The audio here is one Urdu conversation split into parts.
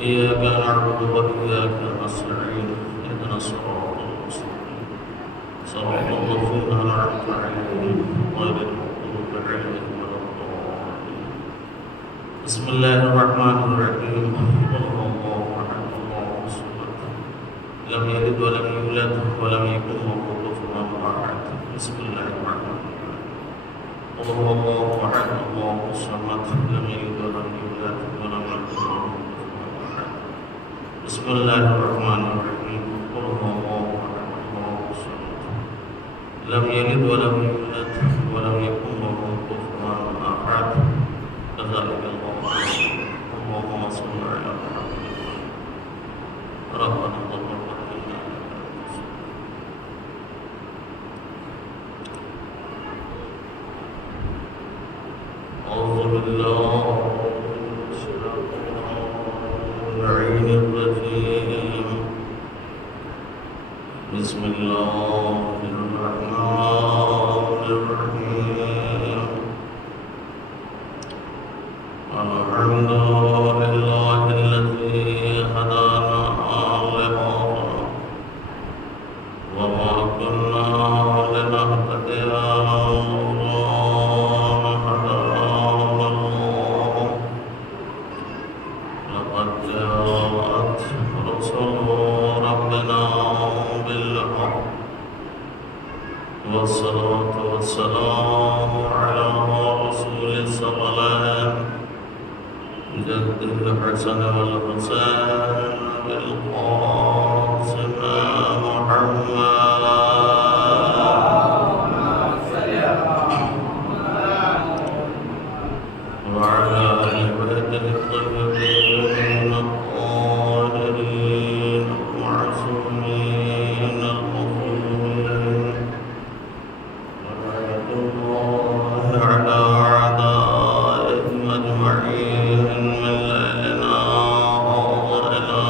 إياك نعبد وإياك نستعين اهدنا الصراط المستقيم صراط الذين أنعمت عليهم غير المغضوب عليهم ولا الضالين بسم الله الرحمن الرحيم قل هو الله أحد الله الصمد لم يلد ولم يولد ولم يكن له كفوا أحد بسم الله الرحمن الرحيم قل هو الله أحد الله الصمد لم يلد ولم يولد ولم يكن له بسم الله الرحمن الرحيم قل هو الله احد الله الصمد لم يلد ولم يولد ولم يكن له كفوا احد كذلك الله اللهم صل على محمد ربنا تقبل منا أعوذ بالله بسم الله الرحمن الرحيم الحمد لله الذي هدانا لهذا وما كنا لنهتدي لولا أن هدانا الله لقد جاءت رسل ربنا بالحق والصلاة والسلام على رسول الثقلين جد الحسن والحسين بالقاسم محمد وعلى آل بيته الطيبين الطاهرين المعصومين المظلومين ولعنة الله على أعدائهم أجمعين من ليلنا إلى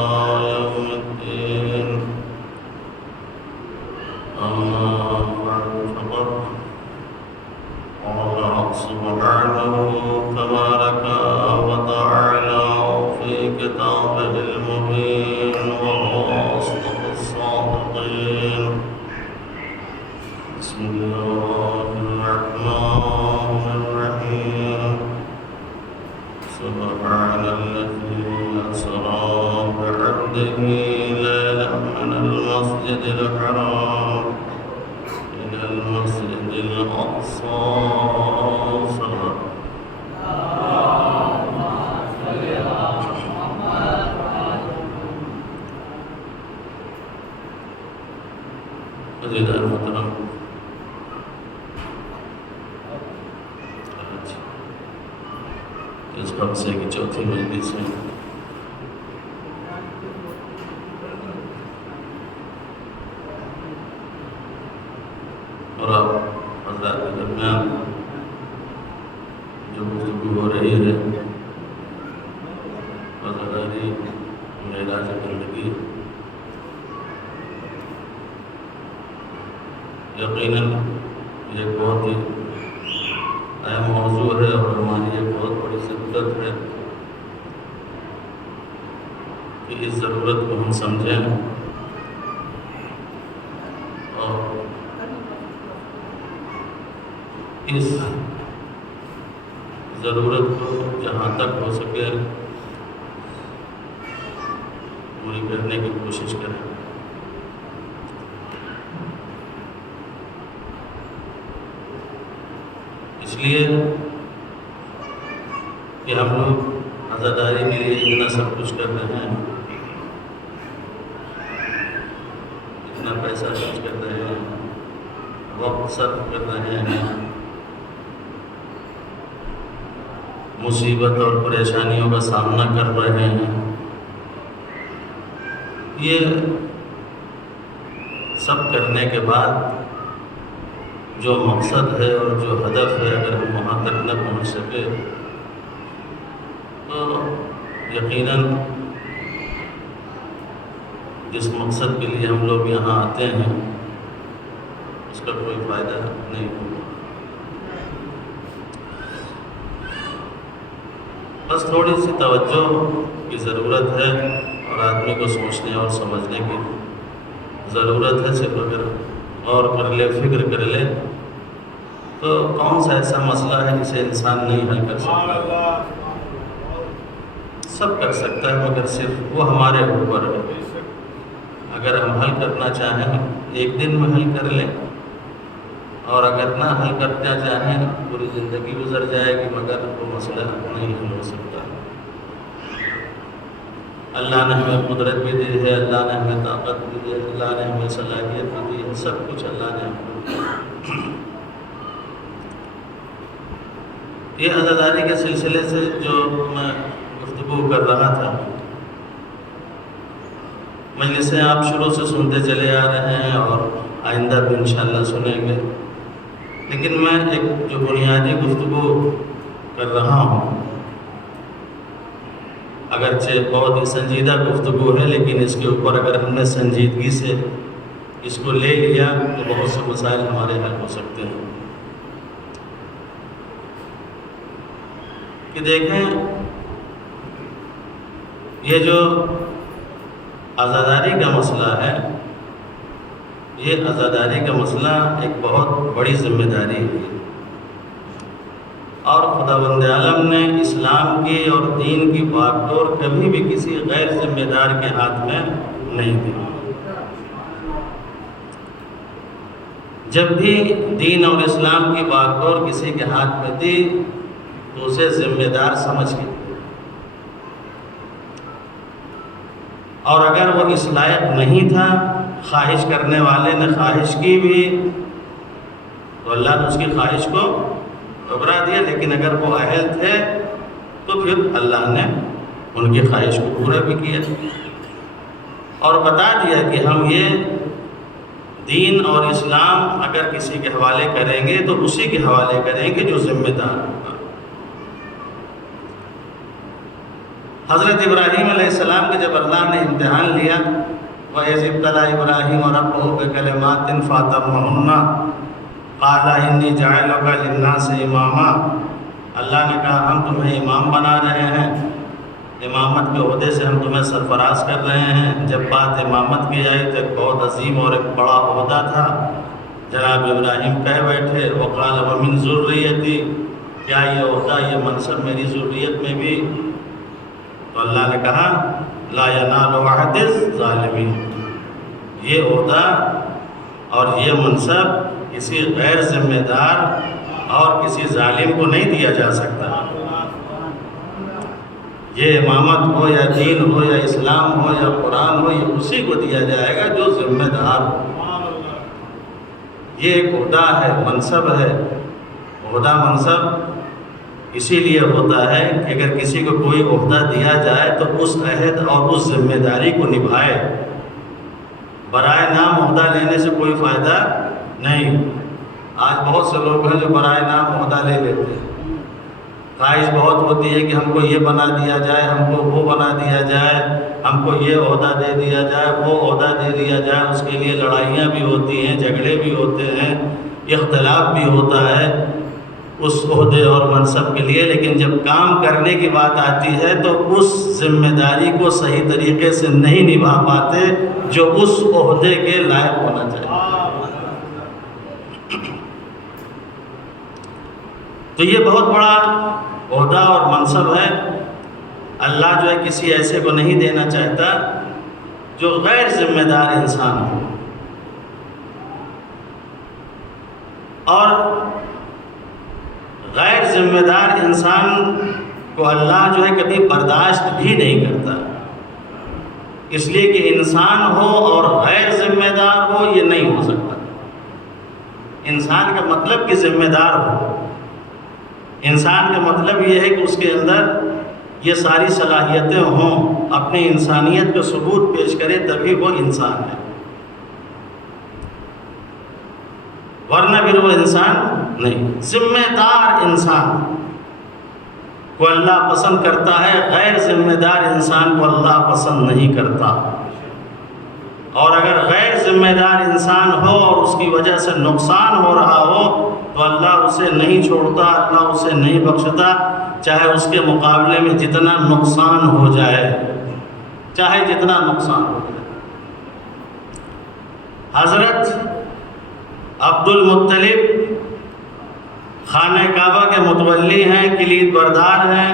يوم الدين أما بعد فقد قال سبحانه تبارك وتعالى في كتابه المبين وهو أصدق الصادقين بسم الله الرحمن الرحيم سبحان الذي أسرى بعبده ليلا من المسجد الحرام إلى المسجد الأقصى محترم اس خمسے کی چوتھی مجلس ہے اور آپ حضرات کے درمیان جو گفتگو ہو رہی ہے وزاداری معراج زندگی یقیناً یہ بہت ہی اہم موضوع ہے اور ہماری ایک بہت بڑی ضرورت ہے کہ اس ضرورت کو ہم سمجھیں اور اس ضرورت کو جہاں تک ہو سکے پوری کرنے کی کوشش کریں اس لیے کہ ہم لوگ عزاداری کے لیے اتنا سب کچھ کر رہے ہیں اتنا پیسہ خرچ کر رہے ہیں وقت صرف کر رہے ہیں مصیبت اور پریشانیوں کا سامنا کر رہے ہیں یہ سب کرنے کے بعد جو مقصد ہے اور جو ہدف ہے اگر ہم وہاں تک نہ پہنچ سکے تو یقیناً جس مقصد کے لیے ہم لوگ یہاں آتے ہیں اس کا کوئی فائدہ نہیں ہوگا بس تھوڑی سی توجہ کی ضرورت ہے اور آدمی کو سوچنے اور سمجھنے کی ضرورت ہے۔ صرف اگر غور کر لے، فکر کر لے تو کون سا ایسا مسئلہ ہے جسے انسان نہیں حل کر سکتا؟ سب کر سکتا ہے، مگر صرف وہ ہمارے اوپر ہے۔ اگر ہم حل کرنا چاہیں ایک دن میں حل کر لیں، اور اگر نہ حل کرنا چاہیں پوری زندگی گزر جائے گی، مگر وہ مسئلہ نہیں حل ہو سکتا۔ اللہ نے ہمیں قدرت بھی دی ہے، اللہ نے ہمیں طاقت بھی دی ہے، اللہ نے ہمیں صلاحیت بھی دی ہے، سب کچھ اللہ نے ہمیں دیا۔ یہ عزاداری کے سلسلے سے جو میں گفتگو کر رہا تھا، مجلسیں آپ شروع سے سنتے چلے آ رہے ہیں اور آئندہ بھی انشاءاللہ سنیں گے، لیکن میں ایک جو بنیادی گفتگو کر رہا ہوں، اگرچہ بہت ہی سنجیدہ گفتگو ہے، لیکن اس کے اوپر اگر ہم نے سنجیدگی سے اس کو لے لیا تو بہت سے مسائل ہمارے حل ہو سکتے ہیں۔ کہ دیکھیں، یہ جو عزاداری کا مسئلہ ہے، یہ عزاداری کا مسئلہ ایک بہت بڑی ذمہ داری ہے، اور خداوند عالم نے اسلام کی اور دین کی باگڈور کبھی بھی کسی غیر ذمہ دار کے ہاتھ میں نہیں دی۔ جب بھی دین اور اسلام کی باگڈور کسی کے ہاتھ میں دی تو اسے ذمہ دار سمجھ کے دی، اور اگر وہ اس لائق نہیں تھا، خواہش کرنے والے نے خواہش کی بھی تو اللہ نے اس کی خواہش کو ٹھکرا دیا، لیکن اگر وہ اہل تھے تو پھر اللہ نے ان کی خواہش کو پورا بھی کیا اور بتا دیا کہ ہم یہ دین اور اسلام اگر کسی کے حوالے کریں گے تو اسی کے حوالے کریں گے جو ذمہ دار ہوگا۔ حضرت ابراہیم علیہ السلام کے جب اللہ نے امتحان لیا، وَإِذِ ابْتَلَىٰ إِبْرَاهِيمَ رَبُّهُ بِكَلِمَاتٍ فَأَتَمَّهُنَّ قَالَ إِنِّي جَاعِلُكَ لِلنَّاسِ إِمَامًا، اللہ نے کہا ہم تمہیں امام بنا رہے ہیں، امامت کے عہدے سے ہم تمہیں سرفراز کر رہے ہیں۔ جب بات امامت کی آئی تو ایک بہت عظیم اور ایک بڑا عہدہ تھا۔ جناب ابراہیم کہہ بیٹھے، وَقَالَ وَمِن ذُرِّيَّتِي، کیا یہ عہدہ، یہ منصب میری ذریت میں بھی؟ تو اللہ نے کہا لا ينال عہد الظالمین، یہ عہدہ اور یہ منصب کسی غیر ذمہ دار اور کسی ظالم کو نہیں دیا جا سکتا۔ یہ امامت ہو یا دین ہو یا اسلام ہو یا قرآن ہو، یہ اسی کو دیا جائے گا جو ذمہ دار ہو۔ یہ ایک عہدہ ہے، منصب ہے۔ عہدہ منصب اسی لیے ہوتا ہے کہ اگر کسی کو کوئی عہدہ دیا جائے تو اس عہد اور اس ذمہ داری کو نبھائے۔ برائے نام عہدہ لینے سے کوئی فائدہ نہیں۔ آج بہت سے لوگ ہیں جو برائے نام عہدہ لے لیتے ہیں، خواہش بہت ہوتی ہے کہ ہم کو یہ بنا دیا جائے، ہم کو وہ بنا دیا جائے، ہم کو یہ عہدہ دے دیا جائے، وہ عہدہ دے دیا جائے۔ اس کے لیے لڑائیاں بھی ہوتی ہیں، جھگڑے بھی ہوتے ہیں، اختلاف بھی ہوتا ہے اس عہدے اور منصب کے لیے، لیکن جب کام کرنے کی بات آتی ہے تو اس ذمہ داری کو صحیح طریقے سے نہیں نبھا پاتے جو اس عہدے کے لائق ہونا چاہیے۔ تو یہ بہت بڑا عہدہ اور منصب ہے۔ اللہ جو ہے کسی ایسے کو نہیں دینا چاہتا جو غیر ذمہ دار انسان ہو، اور غیر ذمہ دار انسان کو اللہ جو ہے کبھی برداشت بھی نہیں کرتا، اس لیے کہ انسان ہو اور غیر ذمہ دار ہو یہ نہیں ہو سکتا۔ انسان کا مطلب کہ ذمہ دار ہو، انسان کا مطلب یہ ہے کہ اس کے اندر یہ ساری صلاحیتیں ہوں، اپنی انسانیت کا ثبوت پیش کرے، تبھی وہ انسان ہے، ورنہ پھر وہ انسان نہیں۔ ذمہ دار انسان کو اللہ پسند کرتا ہے، غیر ذمہ دار انسان کو اللہ پسند نہیں کرتا۔ اور اگر غیر ذمہ دار انسان ہو اور اس کی وجہ سے نقصان ہو رہا ہو تو اللہ اسے نہیں چھوڑتا، اللہ اسے نہیں بخشتا، چاہے اس کے مقابلے میں جتنا نقصان ہو جائے، چاہے جتنا نقصان ہو جائے۔ حضرت عبد المطلب خانہ کعبہ کے متولی ہیں، کلید بردار ہیں۔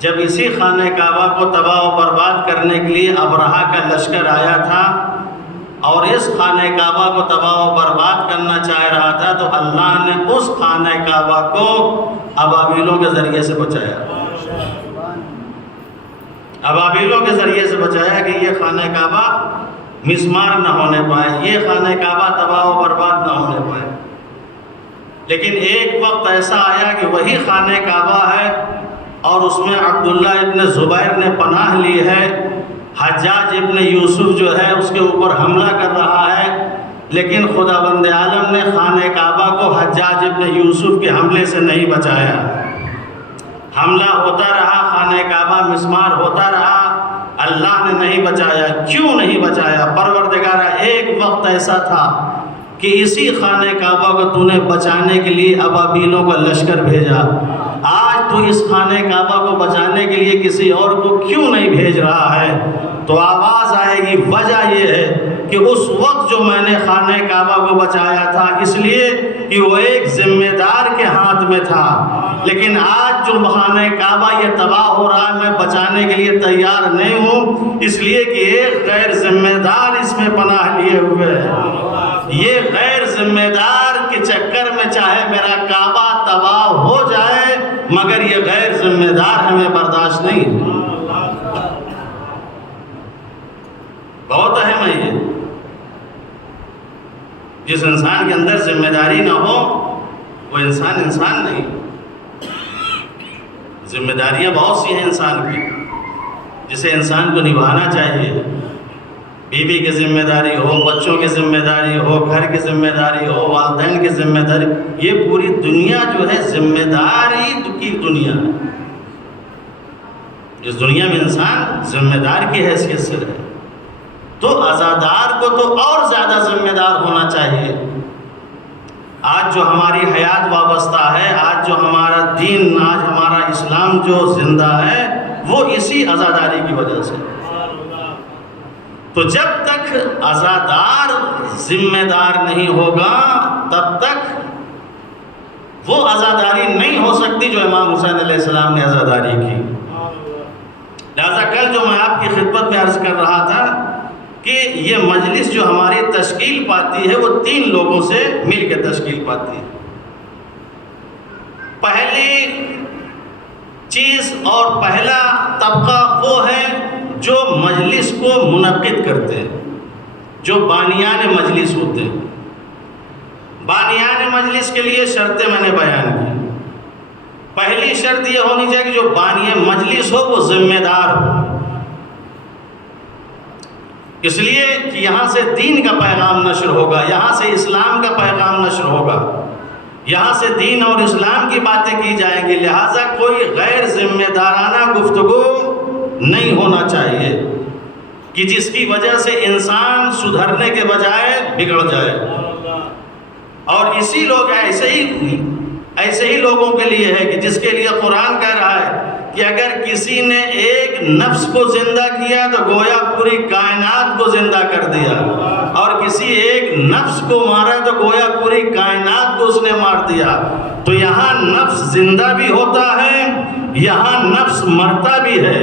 جب اسی خانہ کعبہ کو تباہ و برباد کرنے کے لیے ابرہہ کا لشکر آیا تھا اور اس خانہ کعبہ کو تباہ و برباد کرنا چاہ رہا تھا، تو اللہ نے اس خانہ کعبہ کو ابابیلوں کے ذریعے سے بچایا، ابابیلوں کے ذریعے سے بچایا کہ یہ خانہ کعبہ مسمار نہ ہونے پائے، یہ خانہ کعبہ تباہ و برباد نہ ہونے پائے۔ لیکن ایک وقت ایسا آیا کہ وہی خانہ کعبہ ہے اور اس میں عبداللہ ابن زبیر نے پناہ لی ہے، حجاج ابن یوسف جو ہے اس کے اوپر حملہ کر رہا ہے، لیکن خداوند عالم نے خانہ کعبہ کو حجاج ابن یوسف کے حملے سے نہیں بچایا۔ حملہ ہوتا رہا، خانہ کعبہ مسمار ہوتا رہا، اللہ نے نہیں بچایا۔ کیوں نہیں بچایا؟ پروردگارہ ایک وقت ایسا تھا کہ اسی خانہ کعبہ کو تو نے بچانے کے لیے ابابیلوں کا لشکر بھیجا، آج تو اس خانہ کعبہ کو بچانے کے لیے کسی اور کو کیوں نہیں بھیج رہا ہے؟ تو آواز آئے گی، وجہ یہ ہے کہ اس وقت جو میں نے خانہ کعبہ کو بچایا تھا اس لیے کہ وہ ایک ذمہ دار کے ہاتھ میں تھا، لیکن آج جو خانہ کعبہ یہ تباہ ہو رہا ہے میں بچانے کے لیے تیار نہیں ہوں، اس لیے کہ ایک غیر ذمہ دار اس میں پناہ لیے ہوئے ہے۔ یہ غیر ذمہ دار کے چکر میں چاہے میرا کعبہ تباہ ہو جائے مگر یہ غیر ذمہ دار ہمیں برداشت نہیں ہے۔ بہت اہم ہے یہ۔ جس انسان کے اندر ذمہ داری نہ ہو وہ انسان نہیں۔ ذمہ داریاں بہت سی ہیں انسان کی جسے انسان کو نبھانا چاہیے۔ بیوی کی ذمہ داری ہو، بچوں کی ذمہ داری ہو، گھر کی ذمہ داری ہو، والدین کی ذمہ داری، یہ پوری دنیا جو ہے ذمہ داری کی دنیا ہے۔ اس دنیا میں انسان ذمہ دار کی حیثیت سے رہے، تو عزادار کو تو اور زیادہ ذمہ دار ہونا چاہیے۔ آج جو ہماری حیات وابستہ ہے، آج جو ہمارا دین، آج ہمارا اسلام جو زندہ ہے وہ اسی عزاداری کی وجہ سے۔ تو جب تک عزادار ذمہ دار نہیں ہوگا تب تک وہ عزاداری نہیں ہو سکتی جو امام حسین علیہ السلام نے عزاداری کی۔ لہذا کل جو میں آپ کی خدمت میں عرض کر رہا تھا کہ یہ مجلس جو ہماری تشکیل پاتی ہے وہ 3 لوگوں سے مل کے تشکیل پاتی ہے۔ پہلی چیز اور پہلا طبقہ وہ ہے جو مجلس کو منعقد کرتے ہیں، جو بانیان مجلس ہوتے ہیں۔ بانیان مجلس کے لیے شرطیں میں نے بیان کی۔ پہلی شرط یہ ہونی چاہیے کہ جو بانی مجلس ہو وہ ذمہ دار ہو، اس لیے کہ یہاں سے دین کا پیغام نشر ہوگا، یہاں سے اسلام کا پیغام نشر ہوگا، یہاں سے دین اور اسلام کی باتیں کی جائیں گی، لہٰذا کوئی غیر ذمہ دارانہ گفتگو نہیں ہونا چاہیے کہ جس کی وجہ سے انسان سدھرنے کے بجائے بگڑ جائے۔ اور اسی لوگ ایسے ہی لوگوں کے لیے ہے کہ جس کے لیے قرآن کہہ رہا ہے کہ اگر کسی نے ایک نفس کو زندہ کیا تو گویا پوری کائنات کو زندہ کر دیا، اور کسی ایک نفس کو مارا تو گویا پوری کائنات کو اس نے مار دیا۔ تو یہاں نفس زندہ بھی ہوتا ہے، یہاں نفس مرتا بھی ہے۔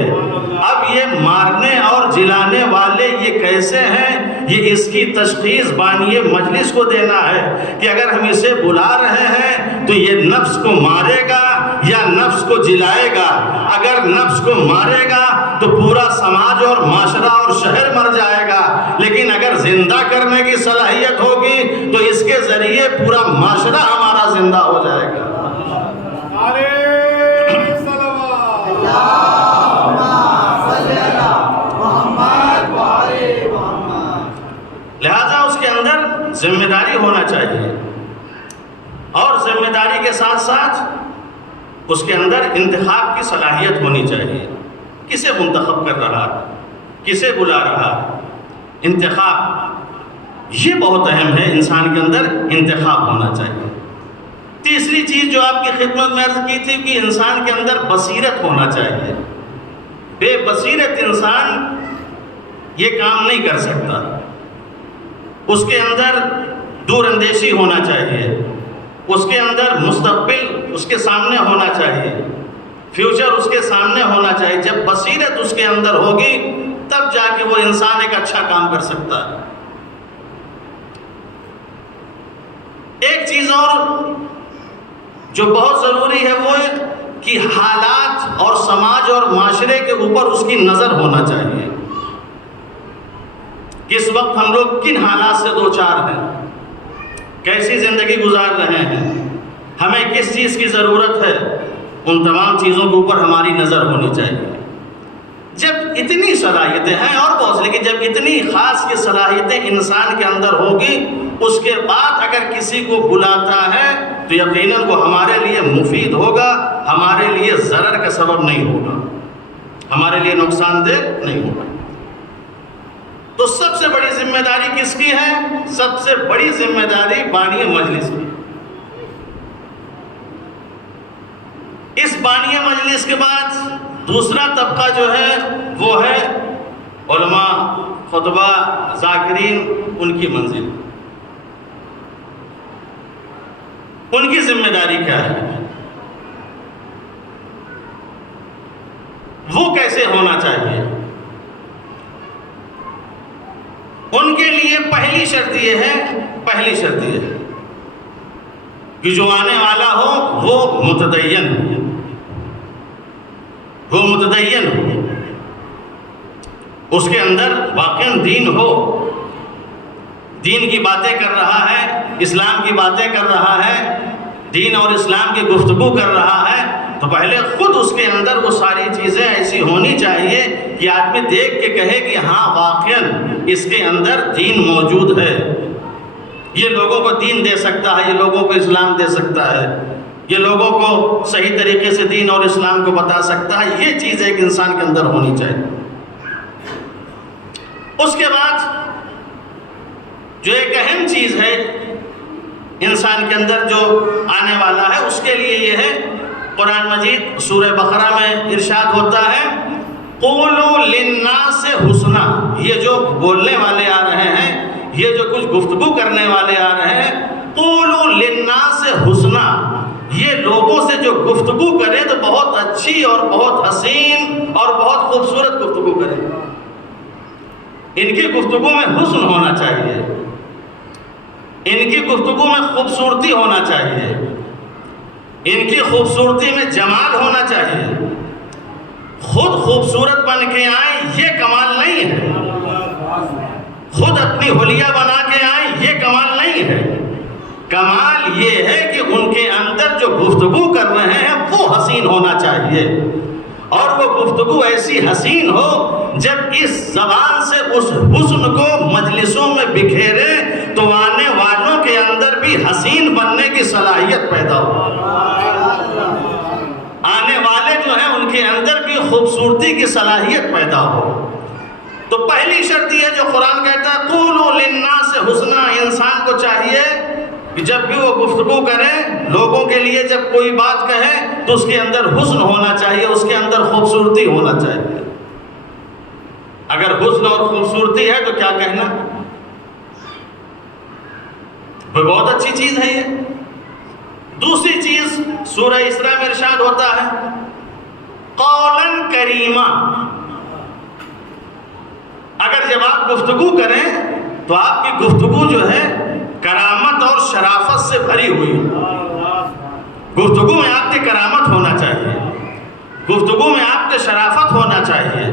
اب یہ مارنے اور جلانے والے یہ کیسے ہیں، یہ اس کی تشخیص بانی مجلس کو دینا ہے کہ اگر ہم اسے بلا رہے ہیں تو یہ نفس کو مارے گا یا نفس کو جلائے گا۔ اگر نفس کو مارے گا تو پورا سماج اور معاشرہ اور شہر مر جائے گا، لیکن اگر زندہ کرنے کی صلاحیت ہوگی تو اس کے ذریعے پورا معاشرہ ہمارا زندہ ہو جائے گا۔ لہذا اس کے اندر ذمہ داری ہونا چاہیے، اور ذمہ داری کے ساتھ ساتھ اس کے اندر انتخاب کی صلاحیت ہونی چاہیے۔ کسے منتخب کر رہا ہے، کسے بلا رہا ہے، انتخاب یہ بہت اہم ہے۔ انسان کے اندر انتخاب ہونا چاہیے۔ تیسری چیز جو آپ کی خدمت میں عرض کی تھی کہ انسان کے اندر بصیرت ہونا چاہیے. بے بصیرت انسان یہ کام نہیں کر سکتا. اس کے اندر دور اندیشی ہونا چاہیے، اس کے اندر مستقبل اس کے سامنے ہونا چاہیے، فیوچر اس کے سامنے ہونا چاہیے. جب بصیرت اس کے اندر ہوگی تب جا کے وہ انسان ایک اچھا کام کر سکتا ہے. ایک چیز اور جو بہت ضروری ہے وہ ہے کہ حالات اور سماج اور معاشرے کے اوپر اس کی نظر ہونا چاہیے. کس وقت ہم لوگ کن حالات سے دوچار ہیں، کیسی زندگی گزار رہے ہیں، ہمیں کس چیز کی ضرورت ہے، ان تمام چیزوں کے اوپر ہماری نظر ہونی چاہیے. جب اتنی صلاحیتیں ہیں اور بہت سی، لیکن جب اتنی خاص کی صلاحیتیں انسان کے اندر ہوگی، اس کے بعد اگر کسی کو بلاتا ہے تو یقیناً وہ ہمارے لیے مفید ہوگا، ہمارے لیے ضرر کا سبب نہیں ہوگا، ہمارے لیے نقصان دہ نہیں ہوگا. تو سب سے بڑی ذمہ داری کس کی ہے؟ سب سے بڑی ذمہ داری بانی مجلس کی. اس بانی مجلس کے بعد دوسرا طبقہ جو ہے وہ ہے علماء، خطبہ، ذاکرین. ان کی منزل، ان کی ذمہ داری کیا ہے، وہ کیسے ہونا چاہیے؟ ان کے لیے پہلی شرط یہ ہے کہ جو آنے والا ہو وہ متدین ہو، اس کے اندر واقعاً دین ہو، دین کی باتیں کر رہا ہے، اسلام کی باتیں کر رہا ہے، دین اور اسلام کی گفتگو کر رہا ہے، تو پہلے خود اس کے اندر وہ ساری چیزیں ایسی ہونی چاہیے کہ آدمی دیکھ کے کہے کہ ہاں واقعاً اس کے اندر دین موجود ہے، یہ لوگوں کو دین دے سکتا ہے، یہ لوگوں کو اسلام دے سکتا ہے، یہ لوگوں کو صحیح طریقے سے دین اور اسلام کو بتا سکتا ہے. یہ چیز ایک انسان کے اندر ہونی چاہیے. اس کے بعد جو ایک اہم چیز ہے انسان کے اندر جو آنے والا ہے، اس کے لیے یہ ہے، قرآن مجید سورہ بقرہ میں ارشاد ہوتا ہے قولوا للناس حسنا. یہ جو بولنے والے آ رہے ہیں، یہ جو کچھ گفتگو کرنے والے آ رہے ہیں، قولوا للناس حسنا، یہ لوگوں سے جو گفتگو کرے تو بہت اچھی اور بہت حسین اور بہت خوبصورت گفتگو کرے. ان کی گفتگو میں حسن ہونا چاہیے، ان کی گفتگو میں خوبصورتی ہونا چاہیے، ان کی خوبصورتی میں جمال ہونا چاہیے. خود خوبصورت بن کے آئیں یہ کمال نہیں ہے، خود اپنی حلیہ بنا کے آئیں یہ کمال نہیں ہے. کمال یہ ہے کہ ان کے اندر جو گفتگو کر رہے ہیں وہ حسین ہونا چاہیے، اور وہ گفتگو ایسی حسین ہو جب اس زبان سے اس حسن کو مجلسوں میں بکھیرے تو آنے والوں کے اندر بھی حسین بننے کی صلاحیت پیدا ہو، آنے والے جو ہیں ان کے اندر بھی خوبصورتی کی صلاحیت پیدا ہو. تو پہلی شرط یہ جو قرآن کہتا ہے قولوا للناس حسنا، انسان کو چاہیے کہ جب بھی وہ گفتگو کرے، لوگوں کے لیے جب کوئی بات کہے تو اس کے اندر حسن ہونا چاہیے، اس کے اندر خوبصورتی ہونا چاہیے. اگر حسن اور خوبصورتی ہے تو کیا کہنا، بہت اچھی چیز ہے. یہ دوسری چیز سورہ اسراء میں ارشاد ہوتا ہے قولا کریما. اگر جب آپ گفتگو کریں تو آپ کی گفتگو جو ہے کرامت اور شرافت سے بھری ہوئی، گفتگو میں آپ کی کرامت ہونا چاہیے، گفتگو میں آپ کی شرافت ہونا چاہیے.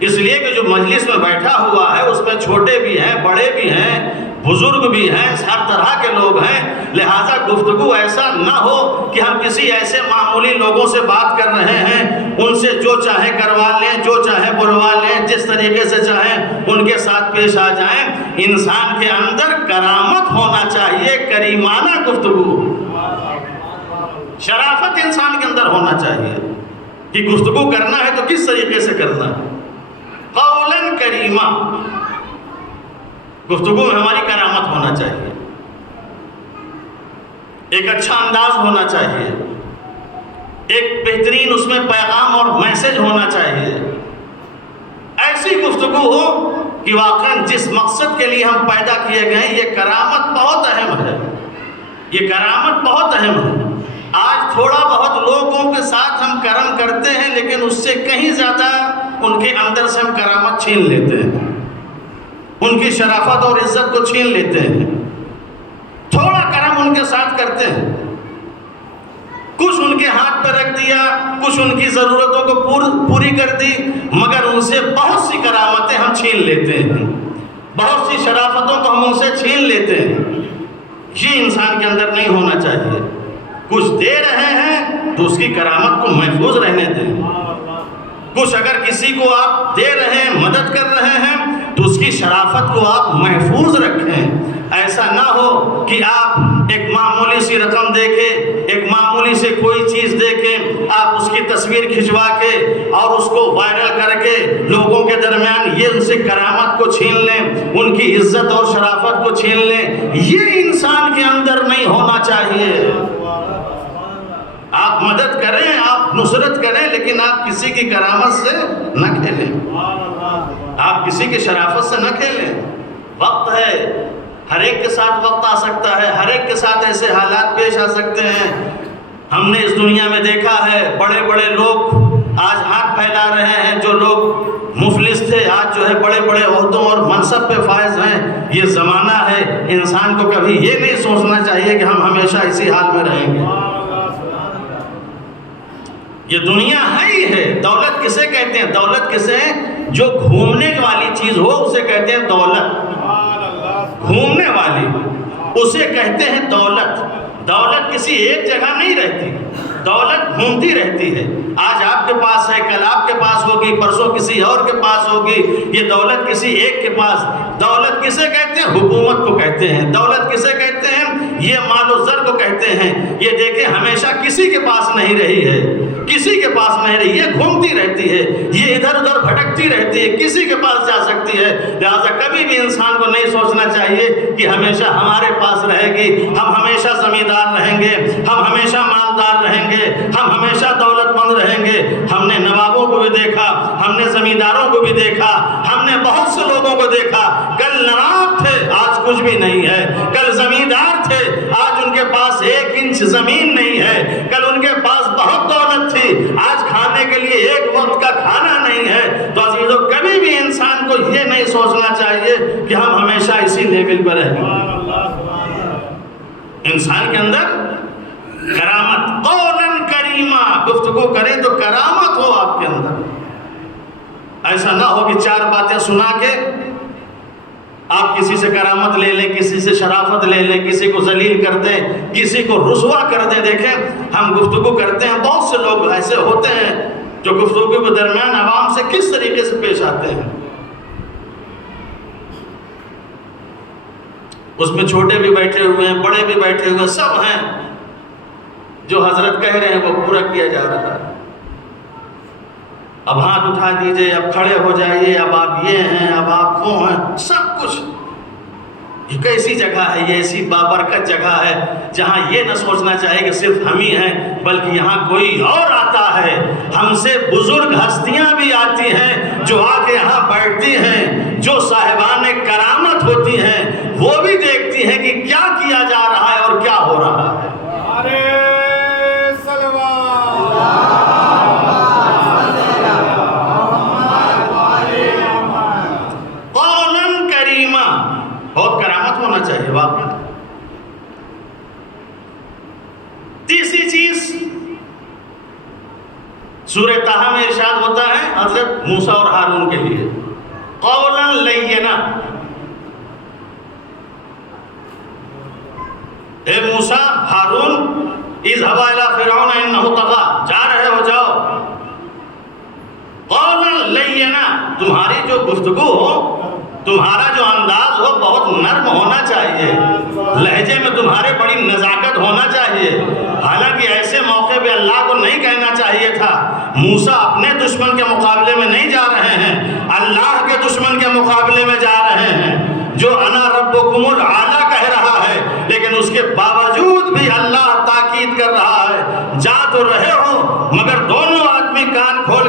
اس لیے کہ جو مجلس میں بیٹھا ہوا ہے اس میں چھوٹے بھی ہیں، بڑے بھی ہیں، بزرگ بھی ہیں، ہر طرح کے لوگ ہیں. لہٰذا گفتگو ایسا نہ ہو کہ ہم کسی ایسے معمولی لوگوں سے بات کر رہے ہیں، ان سے جو چاہے کروا لیں، جو چاہے بلوا لیں، جس طریقے سے چاہیں ان کے ساتھ پیش آ جائیں. انسان کے اندر کرامت ہونا چاہیے، کریمانہ گفتگو، شرافت انسان کے اندر ہونا چاہیے کہ گفتگو کرنا ہے تو کس طریقے سے کرنا ہے. قولاً کریما، گفتگو میں ہماری کرامت ہونا چاہیے. ایک اچھا انداز ہونا چاہیے، ایک بہترین اس میں پیغام اور میسج ہونا چاہیے، ایسی گفتگو ہو کہ واقعاً جس مقصد کے لیے ہم پیدا کیے گئے، یہ کرامت بہت اہم ہے، یہ کرامت بہت اہم ہے۔ آج تھوڑا بہت لوگوں کے ساتھ ہم کرم کرتے ہیں، لیکن اس سے کہیں زیادہ ان کے اندر سے ہم کرامت چھین لیتے ہیں، ان کی شرافت اور عزت کو چھین لیتے ہیں۔ تھوڑا کرم ان کے ساتھ کرتے ہیں، کچھ ان کے ہاتھ پہ رکھ دیا، کچھ ان کی ضرورتوں کو پوری کر دی، مگر ان سے بہت سی کرامتیں ہم چھین لیتے ہیں، بہت سی شرافتوں کو ہم ان سے چھین لیتے ہیں۔ یہ انسان کے اندر نہیں ہونا چاہیے۔ کچھ دے رہے ہیں تو اس کی کرامت کو محفوظ رہنے دیں، کچھ اگر کسی کو آپ دے رہے ہیں، مدد کر رہے ہیں، تو اس کی شرافت کو آپ محفوظ رکھیں۔ ایسا نہ ہو کہ آپ ایک معمولی سی رقم دے کے، ایک معمولی سے کوئی چیز دے کے، آپ اس کی تصویر کھنچوا کے اور اس کو وائرل کر کے لوگوں کے درمیان یہ ان سے کرامت کو چھین لیں، ان کی عزت اور شرافت کو چھین لیں۔ یہ انسان کے اندر نہیں ہونا چاہیے۔ آپ مدد کریں، آپ نصرت کریں، لیکن آپ کسی کی کرامت سے نہ کھیلیں، آپ کسی کی شرافت سے نہ کھیلیں۔ وقت ہے، ہر ایک کے ساتھ وقت آ سکتا ہے، ہر ایک کے ساتھ ایسے حالات پیش آ سکتے ہیں۔ ہم نے اس دنیا میں دیکھا ہے، بڑے بڑے لوگ آج ہاتھ پھیلا رہے ہیں، جو لوگ مفلس تھے آج جو ہے بڑے بڑے عہدوں اور منصب پہ فائز ہیں۔ یہ زمانہ ہے، انسان کو کبھی یہ نہیں سوچنا چاہیے کہ ہم ہمیشہ اسی حال میں رہیں گے۔ یہ دنیا ہے ہی ہے۔ دولت کسے کہتے ہیں؟ دولت کسے ہے؟ جو گھومنے والی چیز ہو اسے کہتے ہیں دولت، گھومنے والی اسے کہتے ہیں دولت۔ دولت کسی ایک جگہ نہیں رہتی، دولت گھومتی رہتی ہے۔ آج آپ کے پاس ہے، کل آپ کے پاس ہوگی، پرسوں کسی اور کے پاس ہوگی۔ یہ دولت کسی ایک کے پاس۔ دولت کسے کہتے ہیں؟ حکومت کو کہتے ہیں۔ دولت کسے کہتے ہیں؟ یہ مال و زر کو کہتے ہیں۔ یہ دیکھیں ہمیشہ کسی کے پاس نہیں رہی ہے، کسی کے پاس نہیں رہی، یہ گھومتی رہتی ہے، یہ ادھر ادھر بھٹکتی رہتی ہے، کسی کے پاس جا سکتی ہے۔ لہٰذا کبھی بھی انسان کو نہیں سوچنا چاہیے کہ ہمیشہ ہمارے پاس رہے گی، ہم ہمیشہ زمیندار رہیں گے، ہم ہمیشہ مالدار رہیں گے، ہم ہمیشہ دولت مند رہیں گے۔ ہم نے نوابوں کو بھی دیکھا، ہم نے زمینداروں کو بھی دیکھا، ہم نے بہت سے لوگوں کو دیکھا، کل نواب تھے آج کچھ بھی نہیں ہے، کل زمیندار تھے آج ان کے پاس 1 انچ زمین نہیں ہے، کل ان کے پاس بہت دولت تھی آج کھانے کے لیے ایک وقت کا کھانا نہیں ہے۔ تو عزیزو کبھی بھی انسان کو یہ نہیں سوچنا چاہیے کہ ہم ہمیشہ اسی لیول پر رہیں۔ انسان کے اندر کرامت، قولاً کریمہ، گفتگو کریں تو کرامت ہو آپ کے اندر۔ ایسا نہ ہو کہ 4 باتیں سنا کے آپ کسی سے کرامت لے لیں، کسی سے شرافت لے لیں، کسی کو ذلیل کر دیں، کسی کو رسوا کر دیں۔ دیکھیں ہم گفتگو کرتے ہیں، بہت سے لوگ ایسے ہوتے ہیں جو گفتگو کے درمیان عوام سے کس طریقے سے پیش آتے ہیں۔ اس میں چھوٹے بھی بیٹھے ہوئے ہیں، بڑے بھی بیٹھے ہوئے، سب ہیں۔ جو حضرت کہہ رہے ہیں وہ پورا کیا جا رہا ہے۔ اب ہاتھ اٹھا دیجئے، اب کھڑے ہو جائیے، اب آپ یہ ہیں، اب آپ وہ ہیں، سب کچھ۔ یہ کیسی جگہ ہے؟ یہ ایسی بابرکت جگہ ہے جہاں یہ نہ سوچنا چاہیے کہ صرف ہم ہی ہیں، بلکہ یہاں کوئی اور آتا ہے۔ ہم سے بزرگ ہستیاں بھی آتی ہیں جو آ کے یہاں بیٹھتی ہیں، جو صاحبان کرامت ہوتی ہیں، وہ بھی دیکھتی ہیں کہ کیا کیا جا رہا ہے اور کیا ہو رہا ہے۔ بہت کرامت ہونا چاہیے واقعی۔ تیسری چیز سورہ طٰہٰ میں ارشاد ہوتا ہے حضرت موسیٰ اور ہارون کے لیے، قولاً لینا۔ اے موسیٰ، ہارون، اذهبا الی فرعون انہ طغیٰ، جا رہے ہو جاؤ۔ قولاً لینا، تمہاری جو گفتگو ہو، تمہارا جو انداز ہو بہت نرم ہونا چاہیے، لہجے میں تمہارے بڑی نزاکت ہونا چاہیے۔ حالانکہ ایسے موقع پہ اللہ کو نہیں کہنا چاہیے تھا۔ موسیٰ اپنے دشمن کے مقابلے میں نہیں جا رہے ہیں، اللہ کے دشمن کے مقابلے میں جا رہے ہیں، جو انا ربکم الاعلی کہہ رہا ہے، لیکن اس کے باوجود بھی اللہ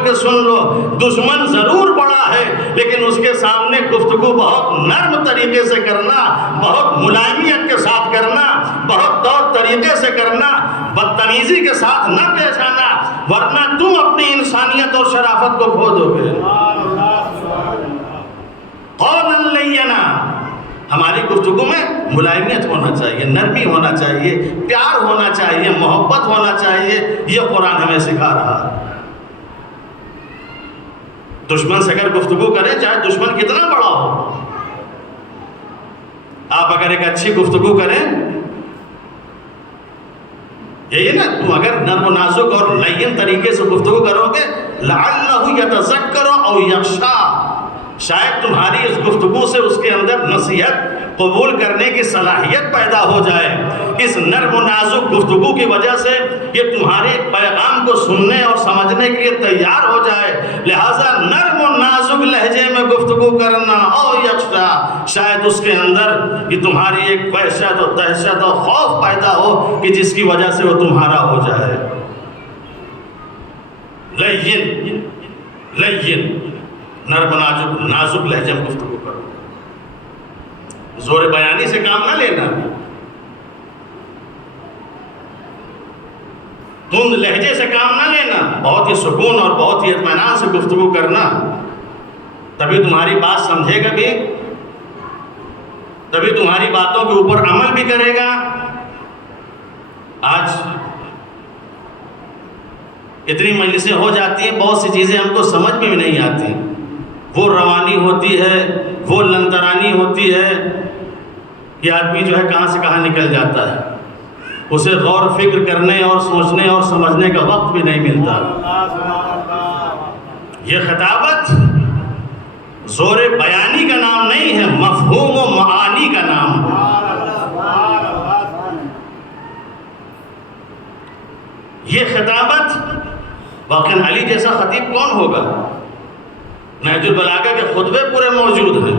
کے سن لو، دشمن ضرور بڑا ہے لیکن اس کے سامنے گفتگو بہت نرم طریقے سے کرنا، بہت ملائمیت کے ساتھ کرنا، بہت طور طریقے سے کرنا، بدتمیزی کے ساتھ نہ پیش آنا، ورنہ تم اپنی انسانیت اور شرافت کو کھو دو گے۔ قولا لینا، ہماری گفتگو میں ملائمیت ہونا چاہیے، نرمی ہونا چاہیے، پیار ہونا چاہیے، محبت ہونا چاہیے، یہ قرآن ہمیں سکھا رہا ہے۔ دشمن سے اگر گفتگو کریں، چاہے دشمن کتنا بڑا ہو، آپ اگر ایک اچھی گفتگو کریں، یہی نا، تم اگر نرم و نازک اور لین طریقے سے گفتگو کرو گے، لعلہ یتذکر او یخشی، شاید تمہاری اس گفتگو سے اس کے اندر نصیحت قبول کرنے کی صلاحیت پیدا ہو جائے۔ اس نرم و نازک گفتگو کی وجہ سے یہ تمہارے پیغام کو سننے اور سمجھنے کے لیے تیار ہو جائے، لہٰذا نرم و نازک لہجے میں گفتگو کرنا، او یخشی، شاید اس کے اندر یہ تمہاری ایک وحشت اور دہشت اور خوف پیدا ہو کہ جس کی وجہ سے وہ تمہارا ہو جائے۔ لین نرم نازک لہجے میں گفتگو کرو، زور بیانی سے کام نہ لینا، تند لہجے سے کام نہ لینا، بہت ہی سکون اور بہت ہی اطمینان سے گفتگو کرنا، تبھی تمہاری بات سمجھے گا بھی، تبھی تمہاری باتوں کے اوپر عمل بھی کرے گا۔ آج اتنی مجلسیں ہو جاتی ہیں، بہت سی چیزیں ہم کو سمجھ میں بھی نہیں آتی، وہ روانی ہوتی ہے، وہ لنترانی ہوتی ہے کہ آدمی جو ہے کہاں سے کہاں نکل جاتا ہے، اسے غور فکر کرنے اور سوچنے اور سمجھنے کا وقت بھی نہیں ملتا۔ یہ خطابت زور بیانی کا نام نہیں ہے، مفہوم و معانی کا نام ہے۔ یہ خطابت واقعاً علی جیسا خطیب کون ہوگا؟ نہج البلاغہ کے خطبے پورے موجود ہیں،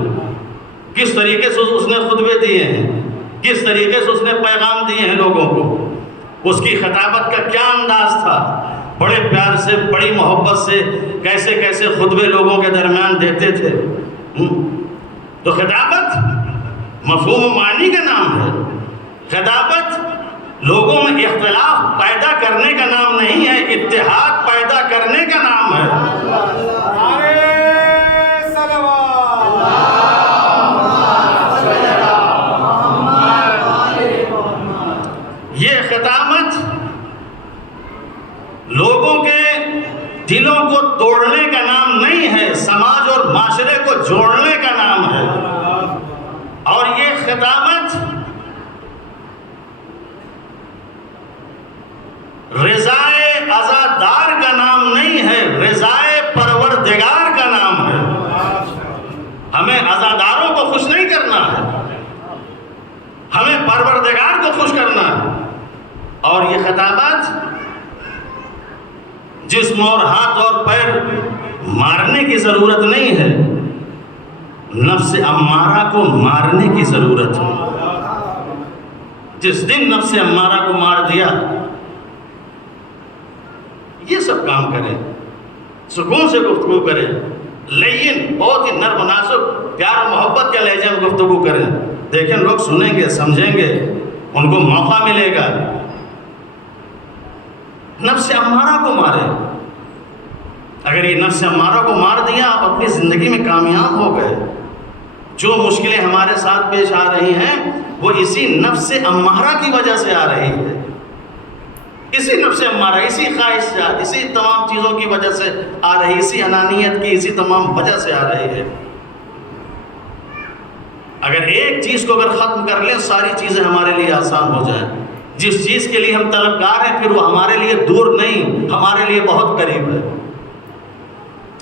کس طریقے سے اس نے خطبے دیے ہیں، کس طریقے سے اس نے پیغام دیے ہیں لوگوں کو، اس کی خطابت کا کیا انداز تھا، بڑے پیار سے، بڑی محبت سے کیسے کیسے خطبے لوگوں کے درمیان دیتے تھے۔ تو خطابت مفہوم و معنی کا نام ہے، خطابت لوگوں میں اختلاف پیدا کرنے کا نام نہیں ہے، اتحاد پیدا کرنے کا نام ہے۔ یہ خطابت لوگوں کے دلوں کو توڑنے کا نام نہیں ہے، سماج اور معاشرے کو جوڑنے کا نام ہے۔ اور یہ خطابت رضائے عزادار کا نام نہیں ہے، رضائے پروردگار کا نام ہے۔ ہمیں عزاداروں کو خوش نہیں کرنا ہے، ہمیں پروردگار کو خوش کرنا ہے۔ اور یہ خطابات جسم اور ہاتھ اور پیر مارنے کی ضرورت نہیں ہے، نفس امارہ کو مارنے کی ضرورت ہے۔ جس دن نفس امارہ کو مار دیا، یہ سب کام کریں، سکون سے گفتگو کریں، لیکن بہت ہی نرم و نازک پیار و محبت کے لہجے میں گفتگو کریں، دیکھیں لوگ سنیں گے، سمجھیں گے، ان کو موقع ملے گا۔ نفس امارہ کو مارے، اگر یہ نفس امارہ کو مار دیا، آپ اپنی زندگی میں کامیاب ہو گئے۔ جو مشکلیں ہمارے ساتھ پیش آ رہی ہیں وہ اسی نفس امارہ کی وجہ سے آ رہی ہے، اسی نفس امارہ، اسی خواہشات، اسی تمام چیزوں کی وجہ سے آ رہی، اسی انانیت کی اسی تمام وجہ سے آ رہی ہے۔ اگر ایک چیز کو اگر ختم کر لیں، ساری چیزیں ہمارے لیے آسان ہو جائیں۔ جس چیز کے لیے ہم طلبگار ہیں، پھر وہ ہمارے لیے دور نہیں، ہمارے لیے بہت قریب ہے۔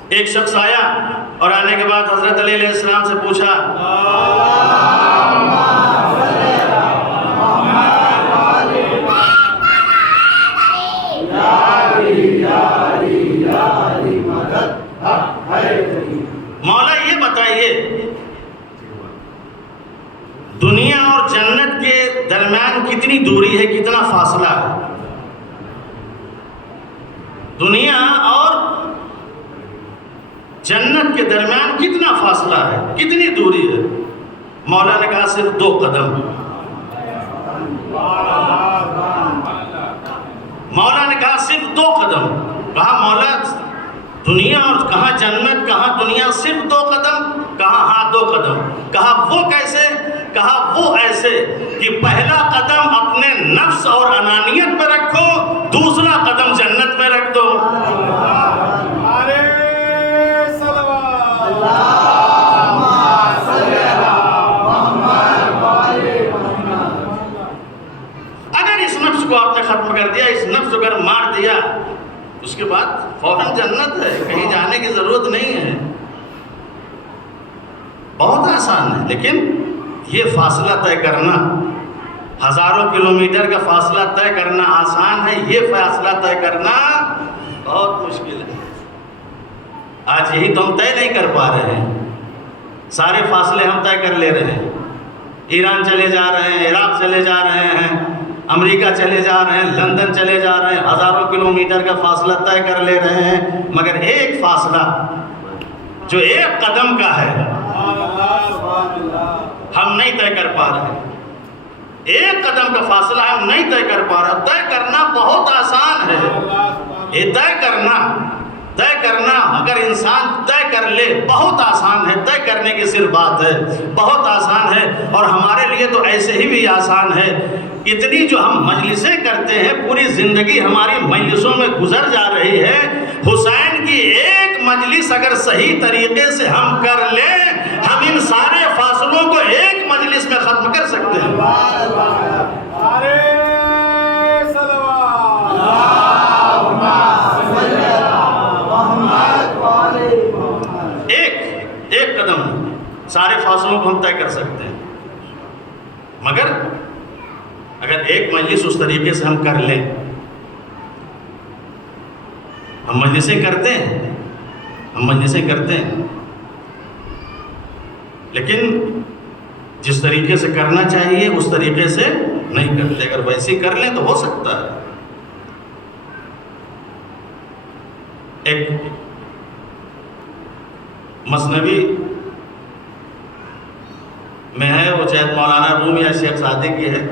ایک شخص آیا اور آنے کے بعد حضرت علی علیہ السلام سے پوچھا، مولا یہ بتائیے، دنیا اور جنت کے درمیان کتنی دوری ہے، کتنا فاصلہ ہے؟ دنیا اور جنت کے درمیان کتنا فاصلہ ہے، کتنی دوری ہے؟ مولا نے کہا صرف 2 قدم۔ مولا نے کہا صرف 2 قدم۔ کہا مولا دنیا اور کہاں جنت، کہاں دنیا، صرف 2 قدم؟ کہا ہاں 2 قدم۔ کہا وہ کیسے؟ کہا وہ ایسے کہ پہلا قدم اپنے نفس اور انانیت پہ رکھو، دوسرا قدم جنت میں رکھ دو۔ اگر اس نفس کو آپ نے ختم کر دیا، اس نفس کو اگر مار دیا، اس کے بعد فوراً جنت ہے، کہیں جانے کی ضرورت نہیں ہے۔ بہت آسان ہے، لیکن یہ فاصلہ طے کرنا، ہزاروں کلومیٹر کا فاصلہ طے کرنا آسان ہے، یہ فاصلہ طے کرنا بہت مشکل ہے۔ آج یہی تو ہم طے نہیں کر پا رہے ہیں، سارے فاصلے ہم طے کر لے رہے ہیں۔ ایران چلے جا رہے ہیں، عراق چلے جا رہے ہیں، امریکہ چلے جا رہے ہیں، لندن چلے جا رہے ہیں، ہزاروں کلومیٹر کا فاصلہ طے کر لے رہے ہیں، مگر ایک فاصلہ جو 1 قدم کا ہے ہم نہیں طے کر پا رہے۔ 1 قدم کا فاصلہ ہم نہیں طے کر پا رہے۔ طے کرنا بہت آسان ہے، یہ طے کرنا اگر انسان طے کر لے بہت آسان ہے، طے کرنے کی صرف بات ہے، بہت آسان ہے۔ اور ہمارے لیے تو ایسے ہی بھی آسان ہے، اتنی جو ہم مجلسیں کرتے ہیں، پوری زندگی ہماری مجلسوں میں گزر جا رہی ہے، حسین کی ایک مجلس اگر صحیح طریقے سے ہم کر لیں، ہم ان سارے فاصلوں کو ایک مجلس میں ختم کر سکتے ہیں۔ ایک قدم سارے فاصلوں کو ہم طے کر سکتے ہیں، مگر اگر ایک مجلس اس طریقے سے ہم کر لیں، ہم مجلسیں کرتے ہیں لیکن جس طریقے سے کرنا چاہیے اس طریقے سے نہیں کرتے۔ اگر ویسے کر لیں تو ہو سکتا ہے۔ ایک مثنوی میں ہے، وہ چاہے مولانا روم یا شیخ سعدی کی ہے،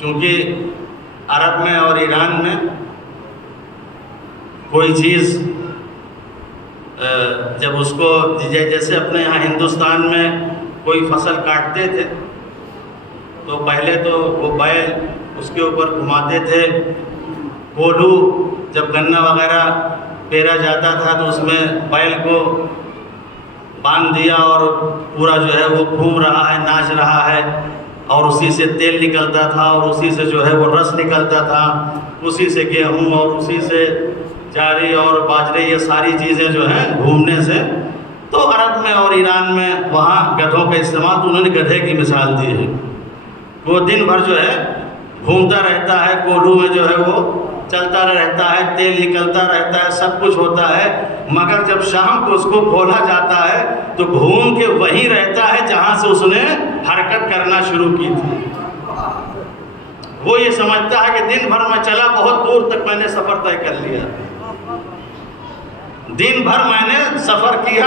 چونکہ عرب میں اور ایران میں کوئی چیز جب اس کو جیسے اپنے یہاں ہندوستان میں کوئی فصل کاٹتے تھے تو پہلے تو وہ بیل اس کے اوپر گھماتے تھے، کولو جب گنا وغیرہ پیرا جاتا تھا تو اس میں بیل کو باندھ دیا اور پورا جو ہے وہ گھوم رہا ہے، ناچ رہا ہے، اور اسی سے تیل نکلتا تھا اور اسی سے جو ہے وہ رس نکلتا تھا، اسی سے گیہوں اور اسی سے جاری اور باجرے، یہ ساری چیزیں جو ہیں گھومنے سے۔ تو عرب میں اور ایران میں وہاں گدھوں کا استعمال، تو انہوں نے گدھے کی مثال دی ہے، وہ دن بھر جو ہے گھومتا رہتا ہے، کولو میں جو ہے وہ چلتا رہتا ہے، تیل نکلتا رہتا ہے، سب کچھ ہوتا ہے، مگر جب شام کو اس کو کھولا جاتا ہے تو گھوم کے وہیں رہتا ہے جہاں سے اس نے حرکت کرنا شروع کی تھی۔ وہ یہ سمجھتا ہے کہ دن بھر میں چلا، بہت دور تک میں نے سفر طے کر لیا، دن بھر میں نے سفر کیا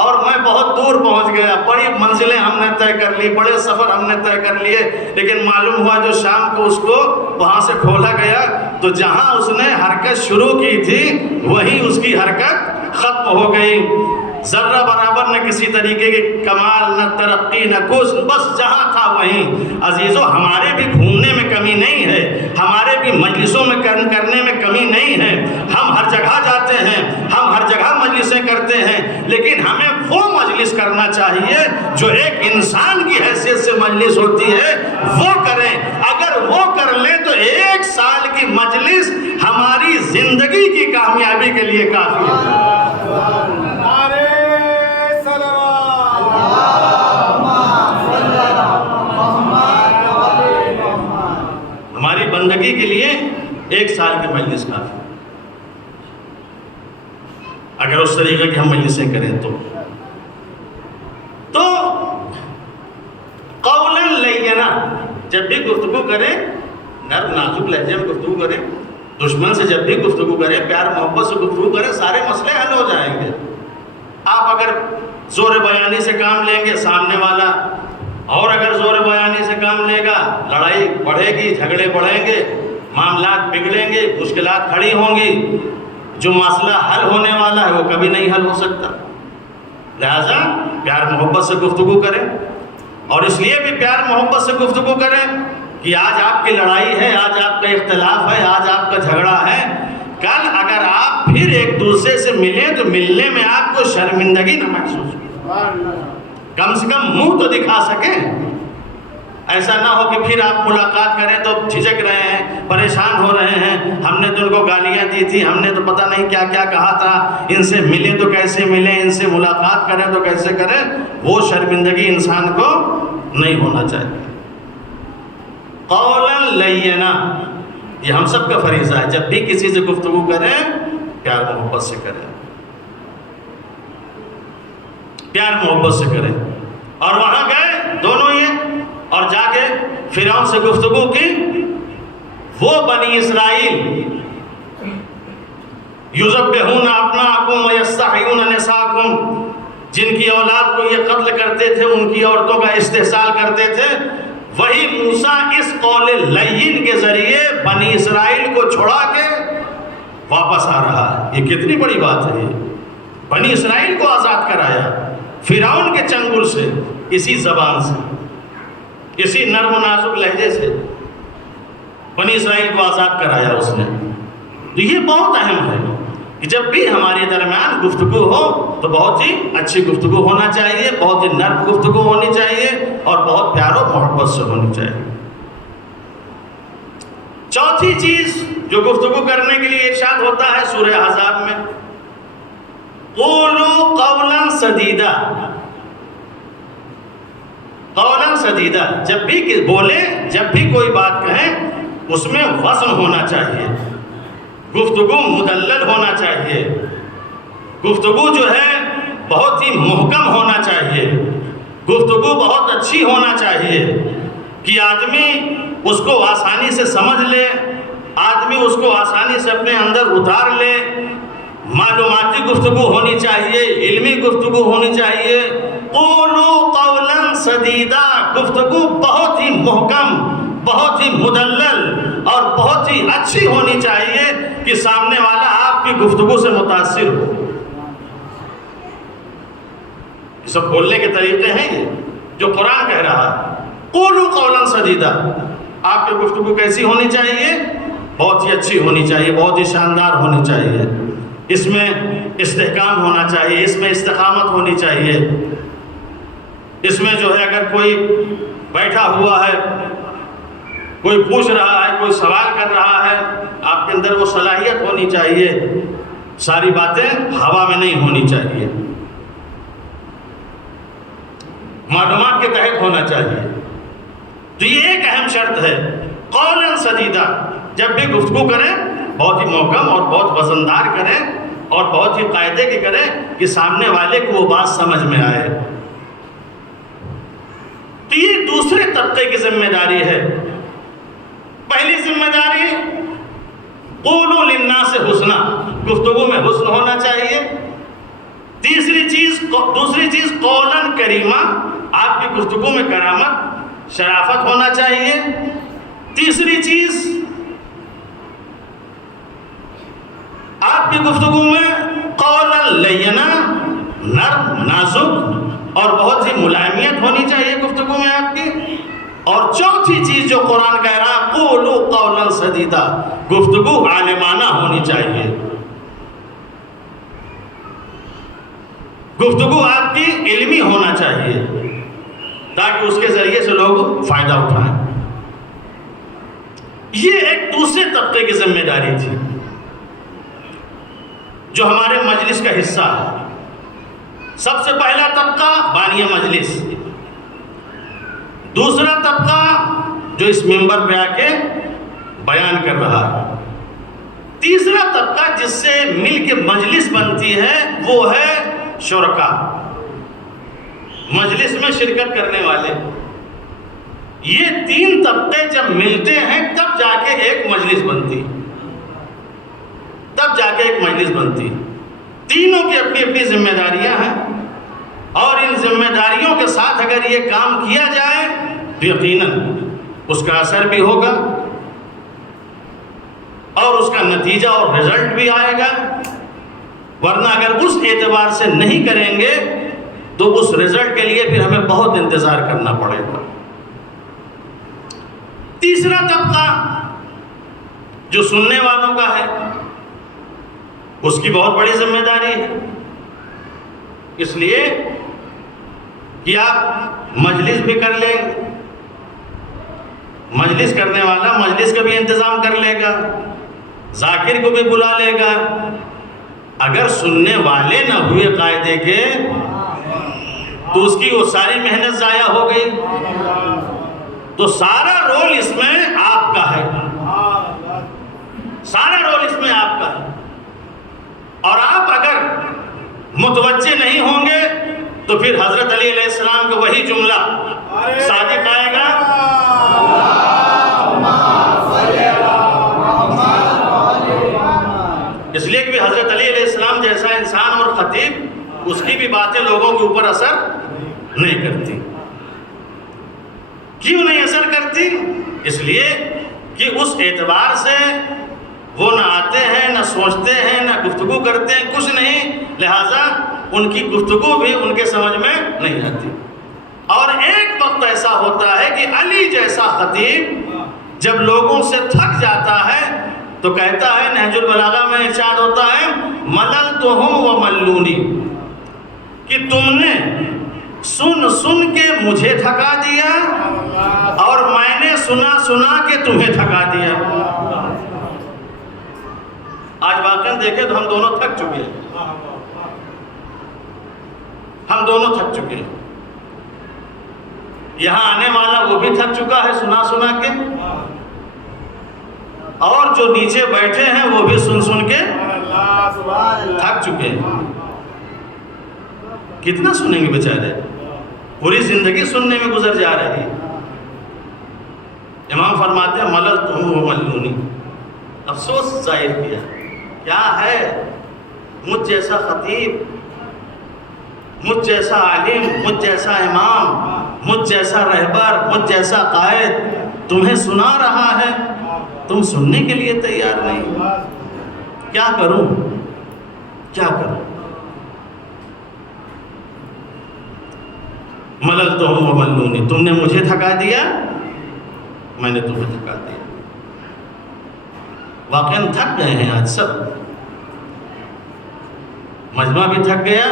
اور میں بہت دور پہنچ گیا، بڑی منزلیں ہم نے طے کر لی، بڑے سفر ہم نے طے کر لیے، لیکن معلوم ہوا جو شام کو اس کو وہاں سے کھولا گیا تو جہاں اس نے حرکت شروع کی تھی وہیں اس کی حرکت ختم ہو گئی۔ ذرہ برابر نہ کسی طریقے کے کمال، نہ ترقی، نہ کچھ، بس جہاں تھا وہیں۔ عزیزو، ہمارے بھی گھومنے میں کمی نہیں ہے، ہمارے بھی مجلسوں میں کرنے میں کمی نہیں ہے، ہم ہر جگہ جاتے ہیں، ہم ہر جگہ مجلسیں کرتے ہیں، لیکن ہمیں وہ مجلس کرنا چاہیے جو ایک انسان کی حیثیت سے مجلس ہوتی ہے، وہ کریں۔ اگر وہ کر لیں تو 1 سال کی مجلس ہماری زندگی کی کامیابی کے لیے کافی ہے۔ ہماری بندگی کے لیے 1 سال کی مجلس کافی، اگر اس طریقے کی ہم مجلسیں کریں تو قولاً لینا، جب بھی گفتگو کریں نرم نازک لہجے میں گفتگو کریں، دشمن سے جب بھی گفتگو کریں پیار محبت سے گفتگو کریں، سارے مسئلے حل ہو جائیں گے۔ آپ اگر زور بیانی سے کام لیں گے سامنے والا، اور اگر زور بیانی سے کام لے گا، لڑائی بڑھے گی، جھگڑے بڑھیں گے، معاملات بگڑیں گے، مشکلات کھڑی ہوں گی، جو مسئلہ حل ہونے والا ہے وہ کبھی نہیں حل ہو سکتا۔ لہذا پیار محبت سے گفتگو کریں، اور اس لیے بھی پیار محبت سے گفتگو کریں کہ آج آپ کی لڑائی ہے، آج آپ کا اختلاف ہے، آج آپ کا جھگڑا ہے، کل اگر آپ پھر ایک دوسرے سے ملیں تو ملنے میں آپ کو شرمندگی نہ محسوس ہو، کم سے کم منہ تو دکھا سکیں۔ ایسا نہ ہو کہ پھر آپ ملاقات کریں تو جھجک رہے ہیں، پریشان ہو رہے ہیں، ہم نے تو ان کو گالیاں دی تھی، ہم نے تو پتہ نہیں کیا کیا کہا تھا، ان سے ملیں تو کیسے ملیں، ان سے ملاقات کریں تو کیسے کریں، وہ شرمندگی انسان کو نہیں ہونا چاہیے۔ قولا لینا، یہ ہم سب کا فریضہ ہے، جب بھی کسی سے گفتگو کریں پیار محبت سے کریں، پیار محبت سے کریں۔ اور وہاں گئے دونوں یہ، اور جا کے فرعون سے گفتگو کی۔ وہ بنی اسرائیل یذبحون ابناءکم ویستحیون نساءکم، جن کی اولاد کو یہ قتل کرتے تھے، ان کی عورتوں کا استحصال کرتے تھے، وہی موسیٰ اس قول لین کے ذریعے بنی اسرائیل کو چھڑا کے واپس آ رہا ہے۔ یہ کتنی بڑی بات ہے، یہ بنی اسرائیل کو آزاد کرایا فرعون کے چنگل سے، اسی زبان سے، اسی نرم و نازک لہجے سے بنی اسرائیل کو آزاد کرایا اس نے۔ تو یہ بہت اہم ہے کہ جب بھی ہمارے درمیان گفتگو ہو تو بہت ہی اچھی گفتگو ہونا چاہیے، بہت ہی نرم گفتگو ہونی چاہیے، اور بہت پیار و محبت سے ہونی چاہیے۔ چوتھی چیز جو گفتگو کرنے کے لیے ارشاد ہوتا ہے سورہ احزاب میں، قولوا قولا سدیدا، قولا سدیدا، جب بھی بولیں، جب بھی کوئی بات کہیں اس میں وزن ہونا چاہیے، گفتگو مدلل ہونا چاہیے، گفتگو جو ہے بہت ہی محکم ہونا چاہیے، گفتگو بہت اچھی ہونا چاہیے کہ آدمی اس کو آسانی سے سمجھ لے، آدمی اس کو آسانی سے اپنے اندر اتار لے۔ معلوماتی گفتگو ہونی چاہیے، علمی گفتگو ہونی چاہیے۔ قولوا قولا سدیدا، گفتگو بہت ہی محکم، بہت ہی مدلل اور بہت ہی اچھی ہونی چاہیے کہ سامنے والا آپ کی گفتگو سے متاثر ہو۔ یہ سب بولنے کے طریقے ہیں یہ جو قرآن کہہ رہا ہے۔ قولوا قولا سدیدا، آپ کی گفتگو کیسی ہونی چاہیے؟ بہت ہی اچھی ہونی چاہیے، بہت ہی شاندار ہونی چاہیے، اس میں استحکام ہونا چاہیے، اس میں استقامت ہونی چاہیے، اس میں جو ہے اگر کوئی بیٹھا ہوا ہے، کوئی پوچھ رہا ہے، کوئی سوال کر رہا ہے، آپ کے اندر وہ صلاحیت ہونی چاہیے، ساری باتیں ہوا میں نہیں ہونی چاہیے، معلومات کے تحت ہونا چاہیے۔ تو یہ ایک اہم شرط ہے، قولا سدیدا، جب بھی گفتگو کریں بہت ہی محکم اور بہت وزندار کریں، اور بہت ہی قاعدے کی کریں کہ سامنے والے کو وہ بات سمجھ میں آئے۔ تو یہ دوسرے طبقے کی ذمہ داری ہے۔ پہلی ذمہ داری قولوا للناس حسنا، گفتگو میں حسن ہونا چاہیے۔ دوسری چیز قولا کریما، آپ کی گفتگو میں کرامت، شرافت ہونا چاہیے۔ تیسری چیز آپ کی گفتگو میں قولا لینا، نرم، نازک اور بہت ہی ملائمیت ہونی چاہیے گفتگو میں آپ کی۔ اور چوتھی چیز جو قرآن کہہ رہا ہے قولوا قولا سدیدا، گفتگو عالمانہ ہونی چاہیے، گفتگو آپ کی علمی ہونا چاہیے تاکہ اس کے ذریعے سے لوگ فائدہ اٹھائیں۔ یہ ایک دوسرے طبقے کی ذمہ داری تھی جو ہمارے مجلس کا حصہ ہے۔ سب سے پہلا طبقہ بانی مجلس، دوسرا طبقہ جو اس منبر پہ آ کے بیان کر رہا ہے، تیسرا طبقہ جس سے مل کے مجلس بنتی ہے وہ ہے شرکا، مجلس میں شرکت کرنے والے۔ یہ تین طبقے جب ملتے ہیں تب جا کے ایک مجلس بنتی۔ تب جا کے ایک مجلس بنتی ہے۔ تینوں کی اپنی اپنی ذمہ داریاں ہیں، اور ان ذمہ داریوں کے ساتھ اگر یہ کام کیا جائے تو یقیناً اس کا اثر بھی ہوگا اور اس کا نتیجہ اور رزلٹ بھی آئے گا، ورنہ اگر اس اعتبار سے نہیں کریں گے تو اس رزلٹ کے لیے پھر ہمیں بہت انتظار کرنا پڑے گا۔ تیسرا طبقہ جو سننے والوں کا ہے، اس کی بہت بڑی ذمہ داری ہے، اس لیے کہ آپ مجلس بھی کر لیں، مجلس کرنے والا مجلس کا بھی انتظام کر لے گا، ذاکر کو بھی بلا لے گا، اگر سننے والے نہ ہوئے قاعدے کے تو اس کی وہ ساری محنت ضائع ہو گئی۔ تو سارا رول اس میں آپ کا ہے، سارا رول اس میں آپ کا ہے، اور آپ اگر متوجہ نہیں ہوں گے تو پھر حضرت علی علیہ السلام کا وہی جملہ صادق آئے گا، اس لیے کہ حضرت علی علیہ السلام جیسا انسان اور خطیب، اس کی بھی باتیں لوگوں کے اوپر اثر نہیں کرتی۔ کیوں نہیں اثر کرتی؟ اس لیے کہ اس اعتبار سے وہ نہ آتے ہیں، نہ سوچتے ہیں، نہ گفتگو کرتے ہیں، کچھ نہیں، لہٰذا ان کی گفتگو بھی ان کے سمجھ میں نہیں آتی۔ اور ایک وقت ایسا ہوتا ہے کہ علی جیسا خطیب جب لوگوں سے تھک جاتا ہے تو کہتا ہے، نہج البلاغہ میں ارشاد ہوتا ہے، مللتہم وملونی، کہ تم نے سن سن کے مجھے تھکا دیا اور میں نے سنا سنا کے تمہیں تھکا دیا۔ آج واقعاً دیکھیں تو ہم دونوں تھک چکے ہیں، ہم دونوں تھک چکے ہیں۔ یہاں آنے والا وہ بھی تھک چکا ہے سنا سنا کے، اور جو نیچے بیٹھے ہیں وہ بھی سن سن کے تھک چکے ہیں۔ کتنا سنیں گے بیچارے، پوری زندگی سننے میں گزر جا رہی ہے۔ امام فرماتے ہیں، مللتہم وملونی، افسوس ظاہر کیا، کیا ہے مجھ جیسا خطیب، مجھ جیسا عالم، مجھ جیسا امام، مجھ جیسا رہبر، مجھ جیسا قائد تمہیں سنا رہا ہے، تم سننے کے لیے تیار نہیں، کیا کروں، کیا کروں؟ مللتہم وملونی، تم نے مجھے تھکا دیا، میں نے تمہیں تھکا دیا۔ واقعاً تھک گئے ہیں آج سب، مجمع بھی تھک گیا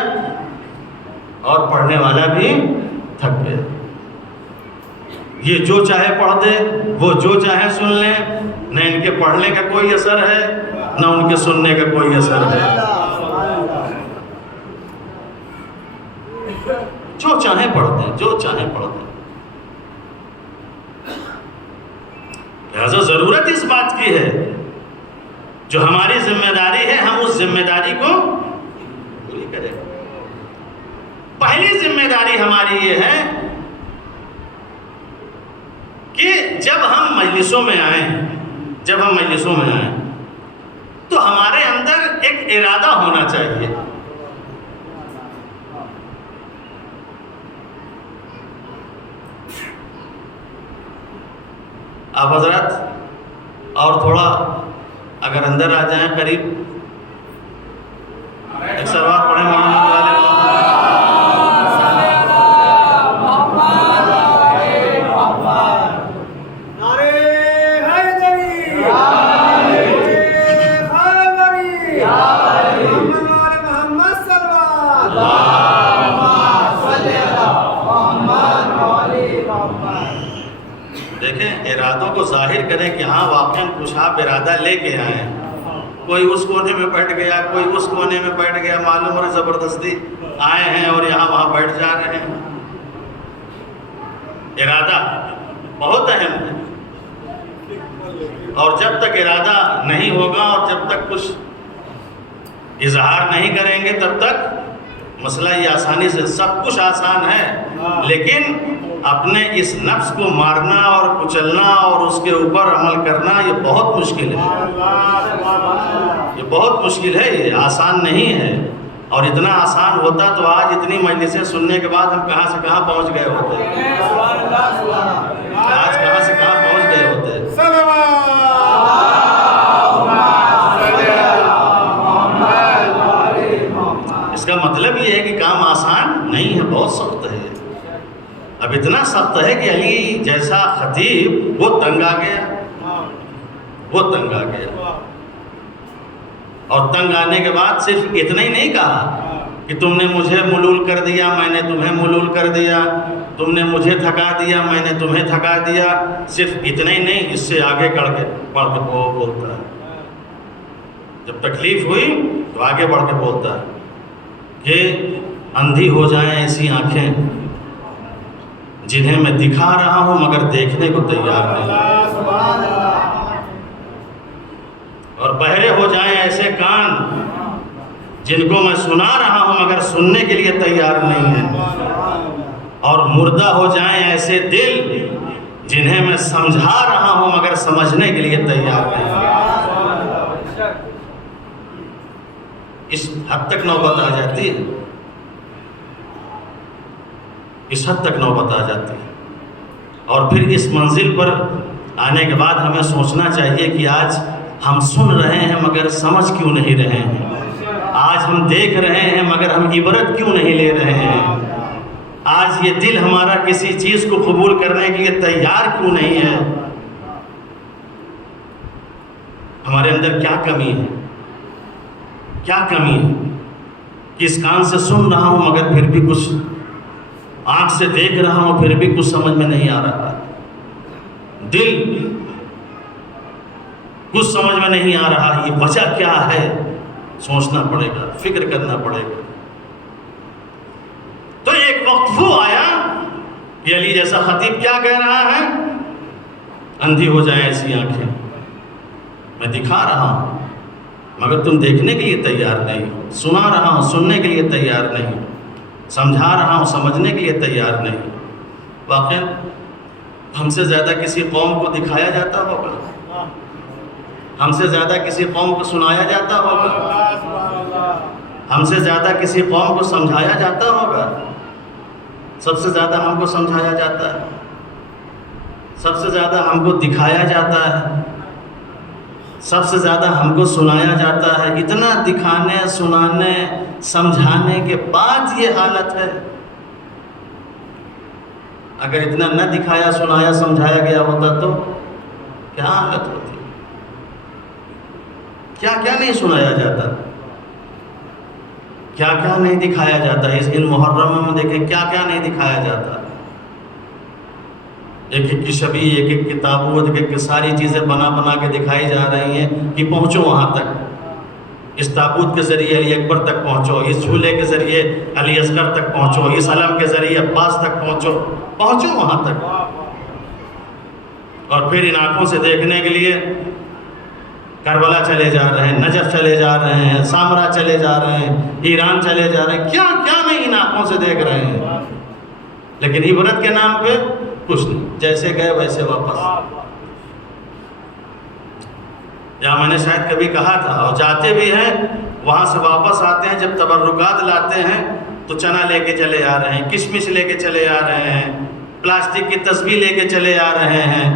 اور پڑھنے والا بھی تھک گیا۔ یہ جو چاہے پڑھ دے، وہ جو چاہے سن لیں، نہ ان کے پڑھنے کا کوئی اثر ہے نہ ان کے سننے کا کوئی اثر ہے، جو چاہے پڑھ دیں، جو چاہے پڑھ دیں۔ لہذا ضرورت اس بات کی ہے، جو ہماری ذمہ داری ہے ہم اس ذمہ داری کو پوری کریں۔ پہلی ذمہ داری ہماری یہ ہے کہ جب ہم مجلسوں میں آئیں تو ہمارے اندر ایک ارادہ ہونا چاہیے۔ آپ حضرات اور تھوڑا اگر اندر آ جائیں قریب، ایک سلوات پڑھیں محمد والے ارادوں کو ظاہر کریں کہ ہاں واقعاً کچھ آپ ارادہ لے کے آئے ہیں۔ کوئی اس کونے میں بیٹھ گیا، کوئی اس کونے میں بیٹھ گیا، معلوم اور زبردستی آئے ہیں اور یہاں وہاں بیٹھ جا رہے ہیں۔ ارادہ بہت اہم ہے، اور جب تک ارادہ نہیں ہوگا اور جب تک کچھ اظہار نہیں کریں گے تب تک مسئلہ یہ آسانی سے، سب کچھ آسان ہے، لیکن اپنے اس نفس کو مارنا اور کچلنا اور اس کے اوپر عمل کرنا یہ بہت مشکل ہے۔ یہ بہت مشکل ہے، یہ آسان نہیں ہے، اور اتنا آسان ہوتا تو آج اتنی مجلسیں سننے کے بعد ہم کہاں سے کہاں پہنچ گئے ہوتے، آج کہاں سے کہاں پہنچ گئے ہوتے۔ اس کا مطلب یہ ہے کہ کام آسان نہیں ہے، بہت سخت ہے۔ اب اتنا سخت ہے کہ علی جیسا خطیب وہ تنگ آ گیا، وہ تنگ آ گیا، اور تنگ آنے کے بعد صرف اتنا ہی نہیں کہا کہ تم نے مجھے ملول کر دیا، میں نے تمہیں ملول کر دیا، تم نے مجھے تھکا دیا، میں نے تمہیں تھکا دیا، صرف اتنا ہی نہیں، اس سے آگے بڑھ کے وہ بولتا ہے۔ جب تکلیف ہوئی تو آگے بڑھ کے بولتا ہے کہ اندھی ہو جائیں ایسی آنکھیں جنہیں میں دکھا رہا ہوں مگر دیکھنے کو تیار نہیں، اور بہرے ہو جائیں ایسے کان جن کو میں سنا رہا ہوں مگر سننے کے لیے تیار نہیں ہے، اور مردہ ہو جائیں ایسے دل جنہیں میں سمجھا رہا ہوں مگر سمجھنے کے لیے تیار نہیں ہے۔ اس حد تک نوبت آ جاتی ہے، اس حد تک نوبت آ جاتی ہے، اور پھر اس منزل پر آنے کے بعد ہمیں سوچنا چاہیے کہ آج ہم سن رہے ہیں مگر سمجھ کیوں نہیں رہے ہیں، آج ہم دیکھ رہے ہیں مگر ہم عبرت کیوں نہیں لے رہے ہیں، آج یہ دل ہمارا کسی چیز کو قبول کرنے کے لیے تیار کیوں نہیں ہے، ہمارے اندر کیا کمی ہے، کیا کمی ہے کہ اس کان سے سن رہا ہوں مگر پھر بھی کچھ، آنکھ سے دیکھ رہا ہوں پھر بھی کچھ سمجھ میں نہیں آ رہا، دل کچھ سمجھ میں نہیں آ رہا، یہ وجہ کیا ہے، سوچنا پڑے گا، فکر کرنا پڑے گا۔ تو ایک وقت وہ آیا کہ علی جیسا خطیب کیا کہہ رہا ہے، اندھی ہو جائیں ایسی آنکھیں، میں دکھا رہا ہوں مگر تم دیکھنے کے لیے تیار نہیں، سنا رہا ہوں سننے کے لیے تیار نہیں، سمجھا رہا ہوں سمجھنے کے لیے تیار نہیں۔ واقعی ہم سے زیادہ کسی قوم کو دکھایا جاتا ہوگا، ہم سے زیادہ کسی قوم کو سنایا جاتا ہوگا، ہم سے زیادہ کسی قوم کو سمجھایا جاتا ہوگا، سب سے زیادہ ہم کو سمجھایا جاتا ہے، سب سے زیادہ ہم کو دکھایا جاتا ہے، سب سے زیادہ ہم کو سنایا جاتا ہے۔ اتنا دکھانے سنانے سمجھانے کے بعد یہ حالت ہے، اگر اتنا نہ دکھایا سنایا سمجھایا گیا ہوتا تو کیا حالت ہوتی، کیا کیا نہیں سنایا جاتا، کیا کیا نہیں دکھایا جاتا۔ ان محرموں میں دیکھیں کیا کیا نہیں دکھایا جاتا، ایک ایک کی شبیہ، ایک ایک کی تابوت، ایک ایک کی ساری چیزیں بنا بنا کے دکھائی جا رہی ہیں کہ پہنچو وہاں تک، اس تابوت کے ذریعے علی اکبر تک پہنچو، اس جھولے کے ذریعے علی اصغر تک پہنچو، اس علم کے ذریعے عباس تک پہنچو وہاں تک، اور پھر ان آنکھوں سے دیکھنے کے لیے کربلا چلے جا رہے ہیں، نجف چلے جا رہے ہیں، سامرا چلے جا رہے ہیں، ایران چلے جا رہے ہیں، کیا کیا نہیں ان آنکھوں سے دیکھ رہے ہیں، لیکن عبرت کے نام پہ کچھ نہیں، جیسے گئے ویسے واپس۔ یا میں نے شاید کبھی کہا تھا، اور جاتے بھی ہیں وہاں سے واپس آتے ہیں، جب تبرکات لاتے ہیں تو چنا لے کے چلے آ رہے ہیں، کشمش لے کے چلے آ رہے ہیں، پلاسٹک کی تسبیح لے کے چلے آ رہے ہیں،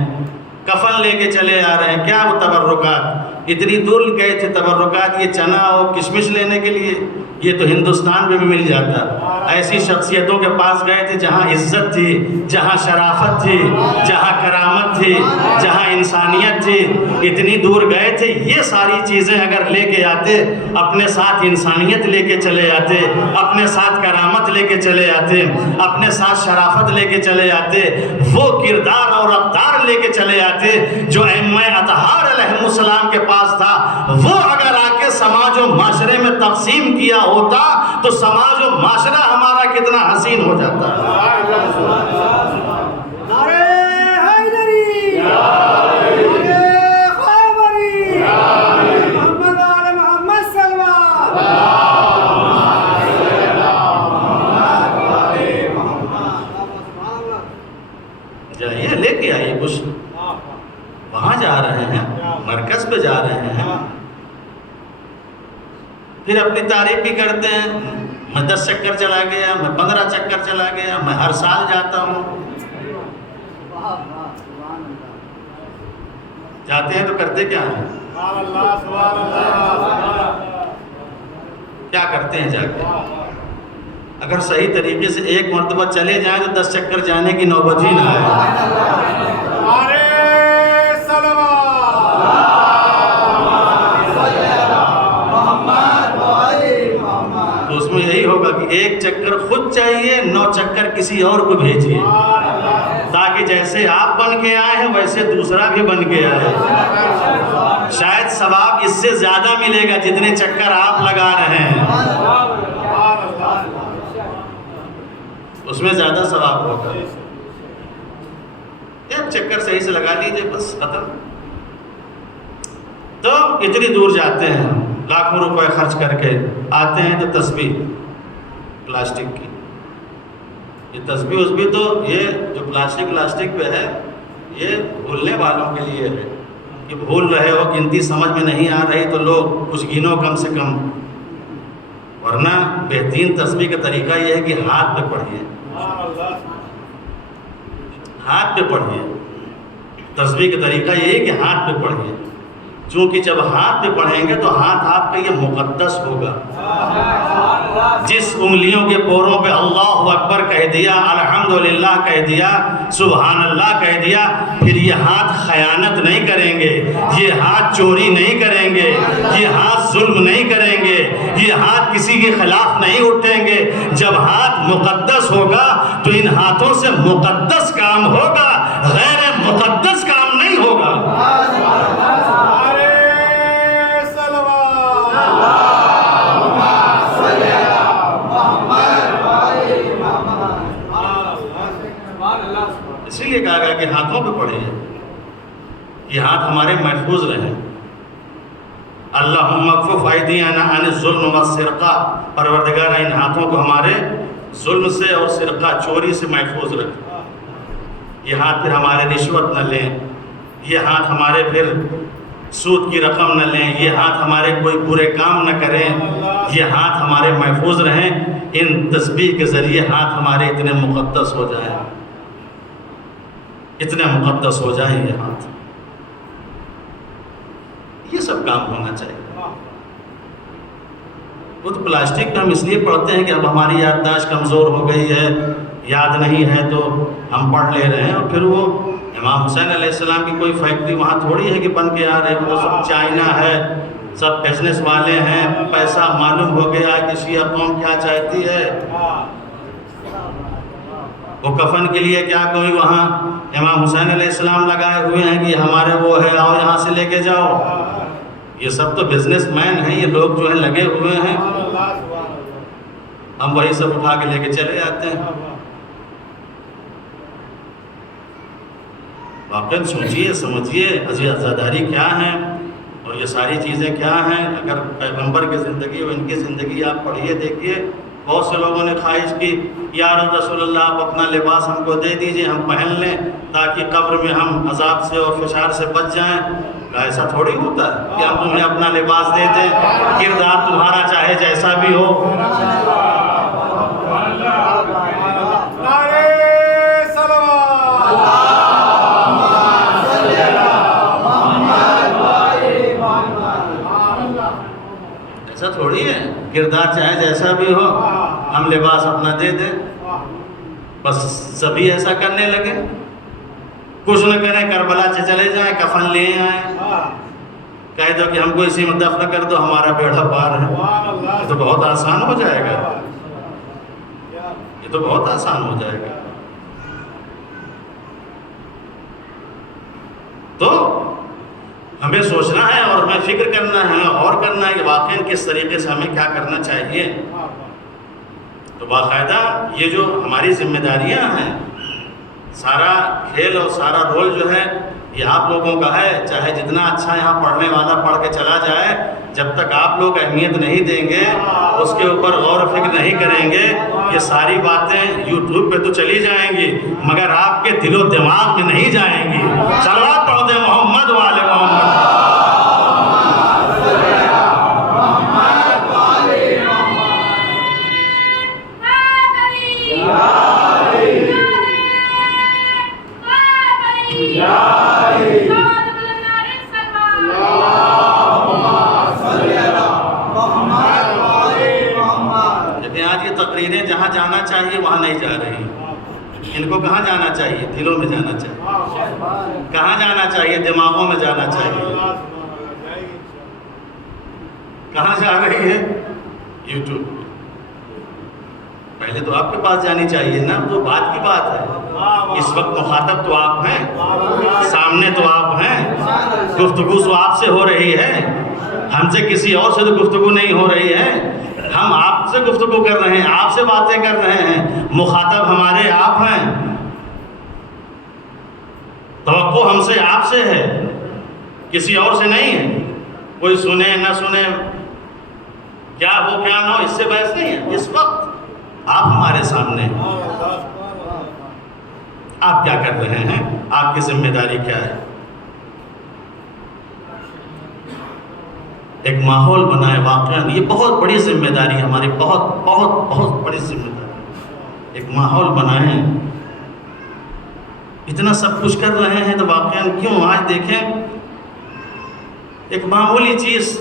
کفن لے کے چلے آ رہے ہیں۔ کیا وہ تبرکات؟ اتنی دور گئے تھے تبرکات یہ چنا اور کشمش لینے کے لیے، یہ تو ہندوستان میں بھی مل جاتا۔ ایسی شخصیتوں کے پاس گئے تھے جہاں عزت تھی، جہاں شرافت تھی، جہاں کرامت تھی، جہاں انسانیت تھی، اتنی دور گئے تھے۔ یہ ساری چیزیں اگر لے کے آتے، اپنے ساتھ انسانیت لے کے چلے آتے، اپنے ساتھ کرامت لے کے چلے آتے، اپنے ساتھ شرافت لے کے چلے آتے، وہ کردار اور اقدار لے کے چلے آتے جو ائمہ اطہار علیہ السلام کے پاس تھا، وہ اگر آ کے سماج و معاشرے میں تقسیم کیا ہوتا تو سماج و معاشرہ ہمارا کتنا حسین ہو جاتا۔ نعرہ حیدری، نعرہ خیبری، محمد آل محمد صلوات، جائیے لے کے آئیے کچھ، وہاں جا رہے ہیں، مرکز پہ جا رہے ہیں، پھر اپنی تعریف بھی کرتے ہیں، میں 10 چکر چلا گیا، میں 15 چکر چلا گیا، میں ہر سال جاتا ہوں۔ جاتے ہیں تو کرتے کیا ہیں؟ کیا کرتے ہیں جا کے؟ اگر صحیح طریقے سے ایک مرتبہ چلے جائیں تو 10 چکر جانے کی نوبت ہی نہ آئے۔ تو اس میں یہی ہوگا کہ ایک چکر خود چاہیے، 9 چکر کسی اور کو بھیجیے، تاکہ جیسے آپ بن کے آئے ہیں ویسے دوسرا بھی بن کے آئے۔ شاید ثواب اس سے زیادہ ملے گا جتنے چکر آپ لگا رہے ہیں، اس میں زیادہ ثواب ہوگا۔ ایک چکر صحیح سے لگا لیجیے، بس ختم۔ تو اتنی دور جاتے ہیں، لاکھوں روپے خرچ کر کے آتے ہیں، تو تسبیح پلاسٹک کی، یہ تسبیح وسبیح تو یہ جو پلاسٹک پہ ہے یہ بھولنے والوں کے لیے ہے، کہ بھول رہے ہو، گنتی سمجھ میں نہیں آ رہی تو لوگ کچھ گنو کم سے کم، ورنہ بہترین تسبیح کا طریقہ یہ ہے کہ ہاتھ پہ پڑھیے، ہاتھ پہ پڑھیے۔ تسبیح کا طریقہ یہ ہے کہ ہاتھ پہ پڑھیے، چونکہ جب ہاتھ پہ پڑھیں گے تو ہاتھ آپ کا یہ مقدس ہوگا۔ جس انگلیوں کے پوروں پہ اللہ اکبر کہہ دیا، الحمدللہ کہہ دیا، سبحان اللہ کہہ دیا، پھر یہ ہاتھ خیانت نہیں کریں گے، یہ ہاتھ چوری نہیں کریں گے، یہ ہاتھ ظلم نہیں کریں گے، یہ ہاتھ کسی کے خلاف نہیں اٹھیں گے۔ جب ہاتھ مقدس ہوگا تو ان ہاتھوں سے مقدس کام ہوگا، غیر مقدس کام نہیں ہوگا۔ اسی لیے کہا گیا کہ ہاتھوں پہ پڑھیے، یہ ہاتھ ہمارے محفوظ رہیں۔ اللہم اکفف ایدینا عن الظلم والسرقہ، پروردگار ان ہاتھوں کو ہمارے ظلم سے اور سرقہ چوری سے محفوظ رکھ۔ یہ ہاتھ پھر ہمارے رشوت نہ لیں، یہ ہاتھ ہمارے پھر سود کی رقم نہ لیں، یہ ہاتھ ہمارے کوئی برے کام نہ کریں، یہ ہاتھ ہمارے محفوظ رہیں۔ ان تسبیح کے ذریعے ہاتھ ہمارے اتنے مقدس ہو جائیں، اتنے مقدس ہو جائیں یہ ہاتھ۔ یہ سب کام ہونا چاہیے۔ وہ تو پلاسٹک پہ ہم اس لیے پڑھتے ہیں کہ اب ہماری یادداشت کمزور ہو گئی ہے، یاد نہیں ہے تو ہم پڑھ لے رہے ہیں، اور پھر وہ امام حسین علیہ السلام کی کوئی فیکٹری وہاں تھوڑی ہے کہ بن کے آ رہے ہیں، وہ سب چائنا ہے، سب بزنس والے ہیں، پیسہ معلوم ہو گیا کہ شیعہ قوم کیا چاہتی ہے۔ وہ کفن کے لیے کیا کوئی وہاں امام حسین علیہ السلام لگائے ہوئے ہیں کہ ہمارے وہ ہے، آؤ یہاں سے لے کے جاؤ۔ یہ سب تو بزنس مین ہیں، یہ لوگ جو ہیں لگے ہوئے ہیں، ہم وہی سب اٹھا کے لے کے چلے آتے ہیں۔ واقعی سوچئے سمجھیے عزاداری کیا ہے اور یہ ساری چیزیں کیا ہیں۔ اگر پیغمبر کی زندگی اور ان کی زندگی آپ پڑھیے دیکھیے، بہت سے لوگوں نے خواہش کی یا رسول اللہ آپ اپنا لباس ہم کو دے دیجئے، ہم پہن لیں تاکہ قبر میں ہم عذاب سے اور فشار سے بچ جائیں۔ ایسا تھوڑی ہوتا ہے کہ ہم تمہیں اپنا لباس دے دیں، کردار تمہارا چاہے جیسا بھی ہو۔ ایسا تھوڑی ہے، کردار چاہے جیسا بھی ہو، ہم لباس اپنا دے دیں، بس سبھی ایسا کرنے لگے، کچھ نہ کریں، کربلا سے چلے جائیں، کفن لے آئیں، کہہ دو کہ ہم کو اسی میں دفن کر دو، ہمارا بیڑا پار ہے۔ یہ تو بہت آسان ہو جائے گا، یہ تو بہت آسان ہو جائے گا۔ تو ہمیں سوچنا ہے اور ہمیں فکر کرنا ہے، ہمیں غور کرنا ہے کہ واقعی کس طریقے سے ہمیں کیا کرنا چاہیے۔ تو باقاعدہ یہ جو ہماری ذمہ داریاں ہیں، سارا کھیل اور سارا رول جو ہے یہ آپ لوگوں کا ہے۔ چاہے جتنا اچھا یہاں پڑھنے والا پڑھ کے چلا جائے، جب تک آپ لوگ اہمیت نہیں دیں گے، اس کے اوپر غور و فکر نہیں کریں گے، یہ ساری باتیں یوٹیوب پہ تو چلی جائیں گی مگر آپ کے دل و دماغ میں نہیں جائیں گی۔ صلوات پڑھ دیں محمد والے محمد۔ چاہیے وہاں نہیں جا رہی. ان کو کہاں جانا چاہیے؟ دلوں میں جانا چاہیے. کہاں جانا چاہیے؟ دماغوں میں جانا چاہیے. کہاں جا رہی ہے؟ یوٹیوب. پہلے تو آپ کے پاس جانی چاہیے نا، تو بات کی بات ہے. اس وقت مخاطب تو آپ ہیں، سامنے تو آپ ہیں، گفتگو تو آپ سے ہو رہی ہے. ہم سے کسی اور سے تو گفتگو نہیں ہو رہی ہے. ہم آپ سے گفتگو کر رہے ہیں، آپ سے باتیں کر رہے ہیں. مخاطب ہمارے آپ ہیں. توقع ہم سے آپ سے ہے، کسی اور سے نہیں ہے. کوئی سنے نہ سنے، کیا ہو کیا نہ ہو، اس سے بحث نہیں ہے. اس وقت آپ ہمارے سامنے ہیں. آپ کیا کر رہے ہیں؟ آپ کی ذمہ داری کیا ہے؟ ایک ماحول بنائے. واقعاً یہ بہت بڑی ذمہ داری ہماری، بہت بہت بہت بڑی ذمہ داری. ایک ماحول بنائیں. اتنا سب کچھ کر رہے ہیں تو واقعاً کیوں؟ آج دیکھیں ایک معمولی چیز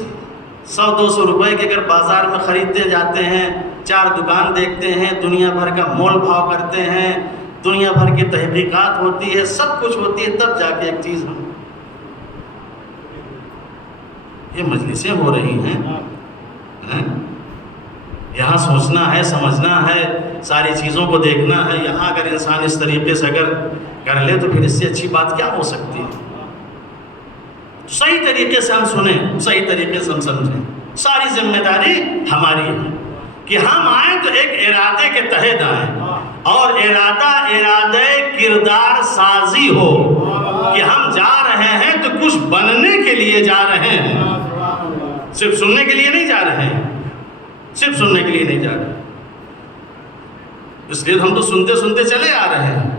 100-200 روپے کے اگر بازار میں خریدتے جاتے ہیں، 4 دکان دیکھتے ہیں، دنیا بھر کا مول بھاؤ کرتے ہیں، دنیا بھر کی تحقیقات ہوتی ہے، سب کچھ ہوتی ہے، تب جا کے ایک چیز ہم یہ مجلسیں ہو رہی ہیں. یہاں سوچنا ہے، سمجھنا ہے، ساری چیزوں کو دیکھنا ہے. یہاں اگر انسان اس طریقے سے اگر کر لے تو پھر اس سے اچھی بات کیا ہو سکتی ہے؟ صحیح طریقے سے ہم سنیں، صحیح طریقے سے ہم سمجھیں. ساری ذمہ داری ہماری ہے کہ ہم آئیں تو ایک ارادے کے تحت آئیں، اور ارادہ کردار سازی ہو کہ ہم جا رہے ہیں تو کچھ بننے کے لیے جا رہے ہیں، صرف سننے کے لیے نہیں جا رہے ہیں. صرف سننے کے لیے نہیں جا رہے. اس لیے ہم تو سنتے سنتے چلے آ رہے ہیں.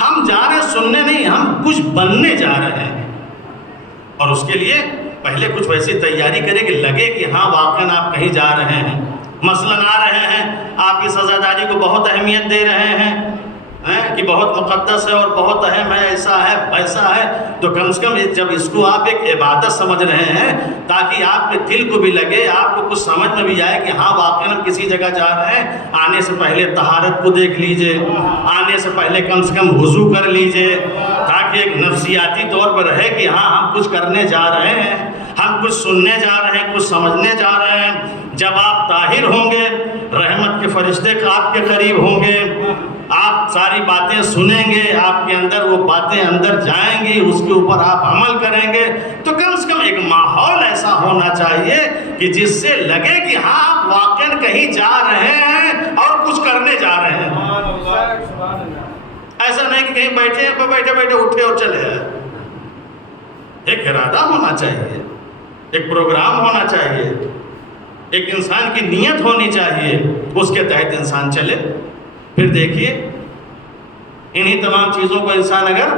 ہم جا رہے سننے نہیں، ہم کچھ بننے جا رہے ہیں. اور اس کے لیے پہلے کچھ ویسی تیاری کرے کہ لگے کہ ہاں واقعاً آپ کہیں جا رہے ہیں. مثلاً آ رہے ہیں، آپ کی سزاداری کو بہت اہمیت دے رہے ہیں کہ بہت مقدس ہے اور بہت اہم ہے، ایسا ہے ویسا ہے، تو کم سے کم جب اس کو آپ ایک عبادت سمجھ رہے ہیں تاکہ آپ کے دل کو بھی لگے، آپ کو کچھ سمجھ میں بھی آئے کہ ہاں واقعاً ہم کسی جگہ جا رہے ہیں. آنے سے پہلے طہارت کو دیکھ لیجئے، آنے سے پہلے کم سے کم وضو کر لیجئے، تاکہ ایک نفسیاتی طور پر رہے کہ ہاں ہم کچھ کرنے جا رہے ہیں، ہم کچھ سننے جا رہے ہیں، کچھ سمجھنے جا رہے ہیں. جب آپ طاہر ہوں گے، رحمت کے فرشتے آپ کے قریب ہوں گے، آپ ساری باتیں سنیں گے، آپ کے اندر وہ باتیں اندر جائیں گی، اس کے اوپر آپ عمل کریں گے. تو کم سے کم ایک ماحول ایسا ہونا چاہیے کہ جس سے لگے کہ ہاں آپ واقعاً کہیں جا رہے ہیں اور کچھ کرنے جا رہے ہیں. ایسا نہیں کہ کہیں بیٹھے ہیں، بیٹھے بیٹھے اٹھے اور چلے آئے. ایک ارادہ ہونا چاہیے، ایک پروگرام ہونا چاہیے، ایک انسان کی نیت ہونی چاہیے، اس کے تحت انسان چلے. پھر دیکھیے انہی تمام چیزوں کو انسان اگر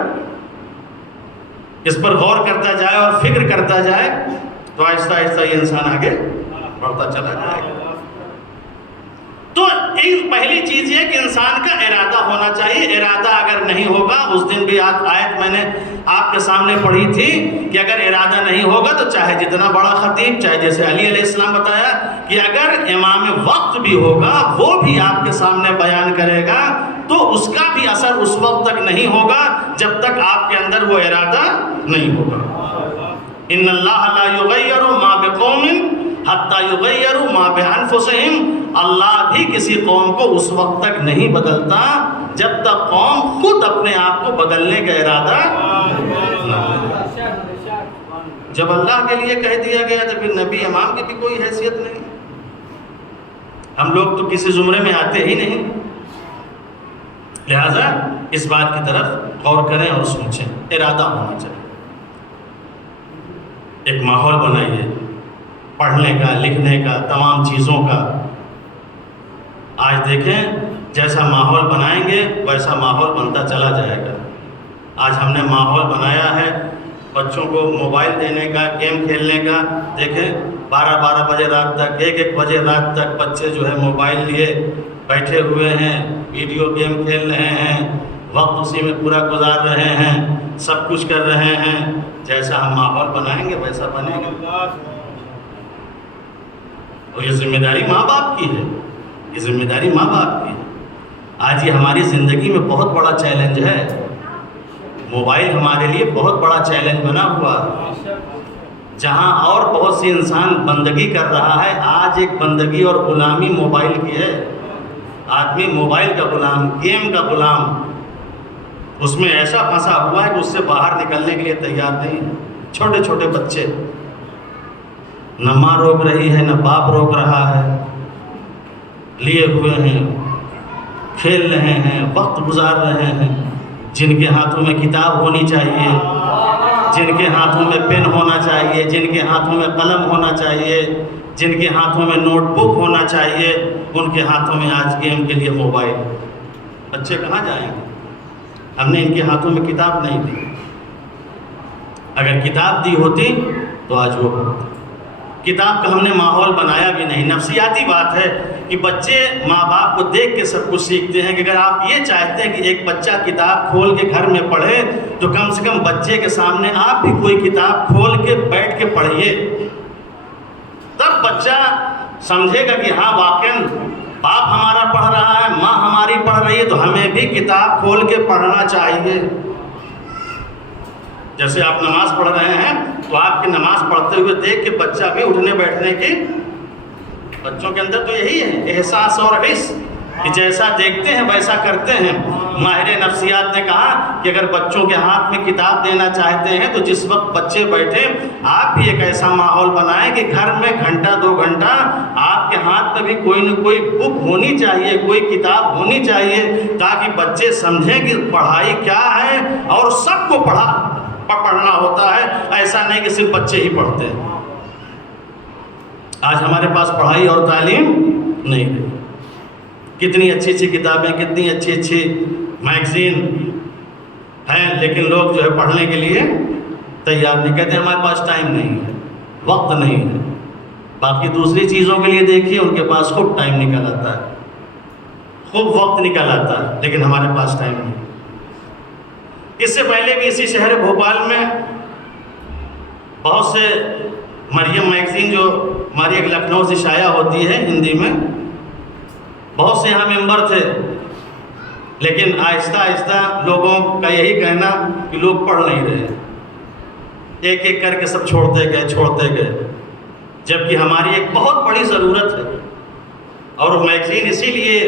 اس پر غور کرتا جائے اور فکر کرتا جائے تو آہستہ آہستہ یہ انسان آگے بڑھتا چلا جائے گا. تو ایک پہلی چیز یہ کہ انسان کا ارادہ ہونا چاہیے. ارادہ اگر نہیں ہوگا، اس دن بھی آیت میں نے آپ کے سامنے پڑھی تھی کہ اگر ارادہ نہیں ہوگا تو چاہے جتنا بڑا خطیب، چاہے جیسے علی علیہ السلام بتایا کہ اگر امام وقت بھی ہوگا وہ بھی آپ کے سامنے بیان کرے گا تو اس کا بھی اثر اس وقت تک نہیں ہوگا جب تک آپ کے اندر وہ ارادہ نہیں ہوگا. ان اللہ لا یغیر ما بقوم حتی یغیروا ما بانفسہم. اللہ بھی کسی قوم کو اس وقت تک نہیں بدلتا جب تک قوم خود اپنے آپ کو بدلنے کا ارادہ نہ کرے. جب اللہ کے لیے کہہ دیا گیا تو پھر نبی امام کی بھی کوئی حیثیت نہیں. ہم لوگ تو کسی زمرے میں آتے ہی نہیں. لہذا اس بات کی طرف غور کریں اور سوچیں. ارادہ ہونا چاہیے. ایک ماحول بنائیے پڑھنے کا، لکھنے کا، تمام چیزوں کا. آج دیکھیں جیسا ماحول بنائیں گے ویسا ماحول بنتا چلا جائے گا. آج ہم نے ماحول بنایا ہے بچوں کو موبائل دینے کا، گیم کھیلنے کا. دیکھیں 12 بجے رات تک، 1 بجے رات تک بچے جو ہے موبائل لیے بیٹھے ہوئے ہیں، ویڈیو گیم کھیل رہے ہیں، وقت اسی میں پورا گزار رہے ہیں، سب کچھ کر رہے ہیں. جیسا ہم ماحول بنائیں گے ویسا بنے گا. اور یہ ذمہ داری ماں باپ کی ہے. یہ ذمہ داری ماں باپ کی ہے۔ آج یہ ہماری زندگی میں بہت بڑا چیلنج ہے، موبائل ہمارے لیے بہت بڑا چیلنج بنا ہوا ہے۔ جہاں اور بہت سی انسان بندگی کر رہا ہے، آج ایک بندگی اور غلامی موبائل کی ہے۔ آدمی موبائل کا غلام، گیم کا غلام، اس میں ایسا پھنسا ہوا ہے کہ اس سے باہر نکلنے کے لیے تیار نہیں۔ چھوٹے چھوٹے بچے، نہ ماں روک رہی ہے نہ باپ روک رہا ہے، لیے ہوئے ہیں، کھیل رہے ہیں، وقت گزار رہے ہیں۔ جن کے ہاتھوں میں کتاب ہونی چاہیے، جن کے ہاتھوں میں پین ہونا چاہیے، جن کے ہاتھوں میں قلم ہونا چاہیے، جن کے ہاتھوں میں نوٹ بک ہونا چاہیے، ان کے ہاتھوں میں آج گیم کے لیے موبائل۔ بچے کہاں جائیں گے؟ ہم نے ان کے ہاتھوں میں کتاب نہیں دی۔ اگر کتاب دی ہوتی تو آج وہ پڑھتے۔ کتاب کا ہم نے ماحول بنایا بھی نہیں۔ نفسیاتی بات ہے کہ بچے ماں باپ کو دیکھ کے سب کچھ سیکھتے ہیں، کہ اگر آپ یہ چاہتے ہیں کہ ایک بچہ کتاب کھول کے گھر میں پڑھے تو کم سے کم بچے کے سامنے آپ بھی کوئی کتاب کھول کے بیٹھ کے پڑھیے، تب بچہ سمجھے گا کہ ہاں واقعاً باپ ہمارا پڑھ رہا ہے، ماں ہماری پڑھ رہی ہے، تو ہمیں بھی کتاب کھول کے پڑھنا چاہیے۔ جیسے آپ نماز پڑھ رہے ہیں تو آپ کی نماز پڑھتے ہوئے دیکھ کے بچہ بھی اٹھنے بیٹھنے کی، بچوں کے اندر تو یہی ہے احساس اور حس کہ جیسا دیکھتے ہیں ویسا کرتے ہیں۔ ماہر نفسیات نے کہا کہ اگر بچوں کے ہاتھ میں کتاب دینا چاہتے ہیں تو جس وقت بچے بیٹھے آپ بھی ایک ایسا ماحول بنائیں کہ گھر میں گھنٹہ 2 گھنٹہ آپ کے ہاتھ میں بھی کوئی نہ کوئی بک ہونی چاہیے، کوئی کتاب ہونی چاہیے، تاکہ بچے سمجھیں کہ پڑھائی کیا ہے اور سب کو پڑھنا ہوتا ہے، ایسا نہیں کہ صرف بچے ہی پڑھتے ہیں۔ آج ہمارے پاس پڑھائی اور تعلیم نہیں ہے۔ کتنی اچھی اچھی کتابیں، کتنی اچھی اچھی میگزین ہیں، لیکن لوگ جو ہے پڑھنے کے لیے تیار نہیں، کہتے ہیں ہمارے پاس ٹائم نہیں ہے، وقت نہیں ہے۔ باقی دوسری چیزوں کے لیے دیکھیے، ان کے پاس خوب ٹائم نکل آتا ہے، خوب وقت نکل آتا ہے، لیکن ہمارے پاس ٹائم نہیں۔ اس سے پہلے بھی اسی شہر بھوپال میں بہت سے مریم میگزین جو ہماری ایک لکھنؤ سے شائع ہوتی ہے ہندی میں، بہت سے یہاں ممبر تھے، لیکن آہستہ آہستہ لوگوں کا یہی کہنا کہ لوگ پڑھ نہیں رہے، ایک ایک کر کے سب چھوڑتے گئے، جبکہ ہماری ایک بہت بڑی ضرورت ہے۔ اور وہ میگزین اسی لیے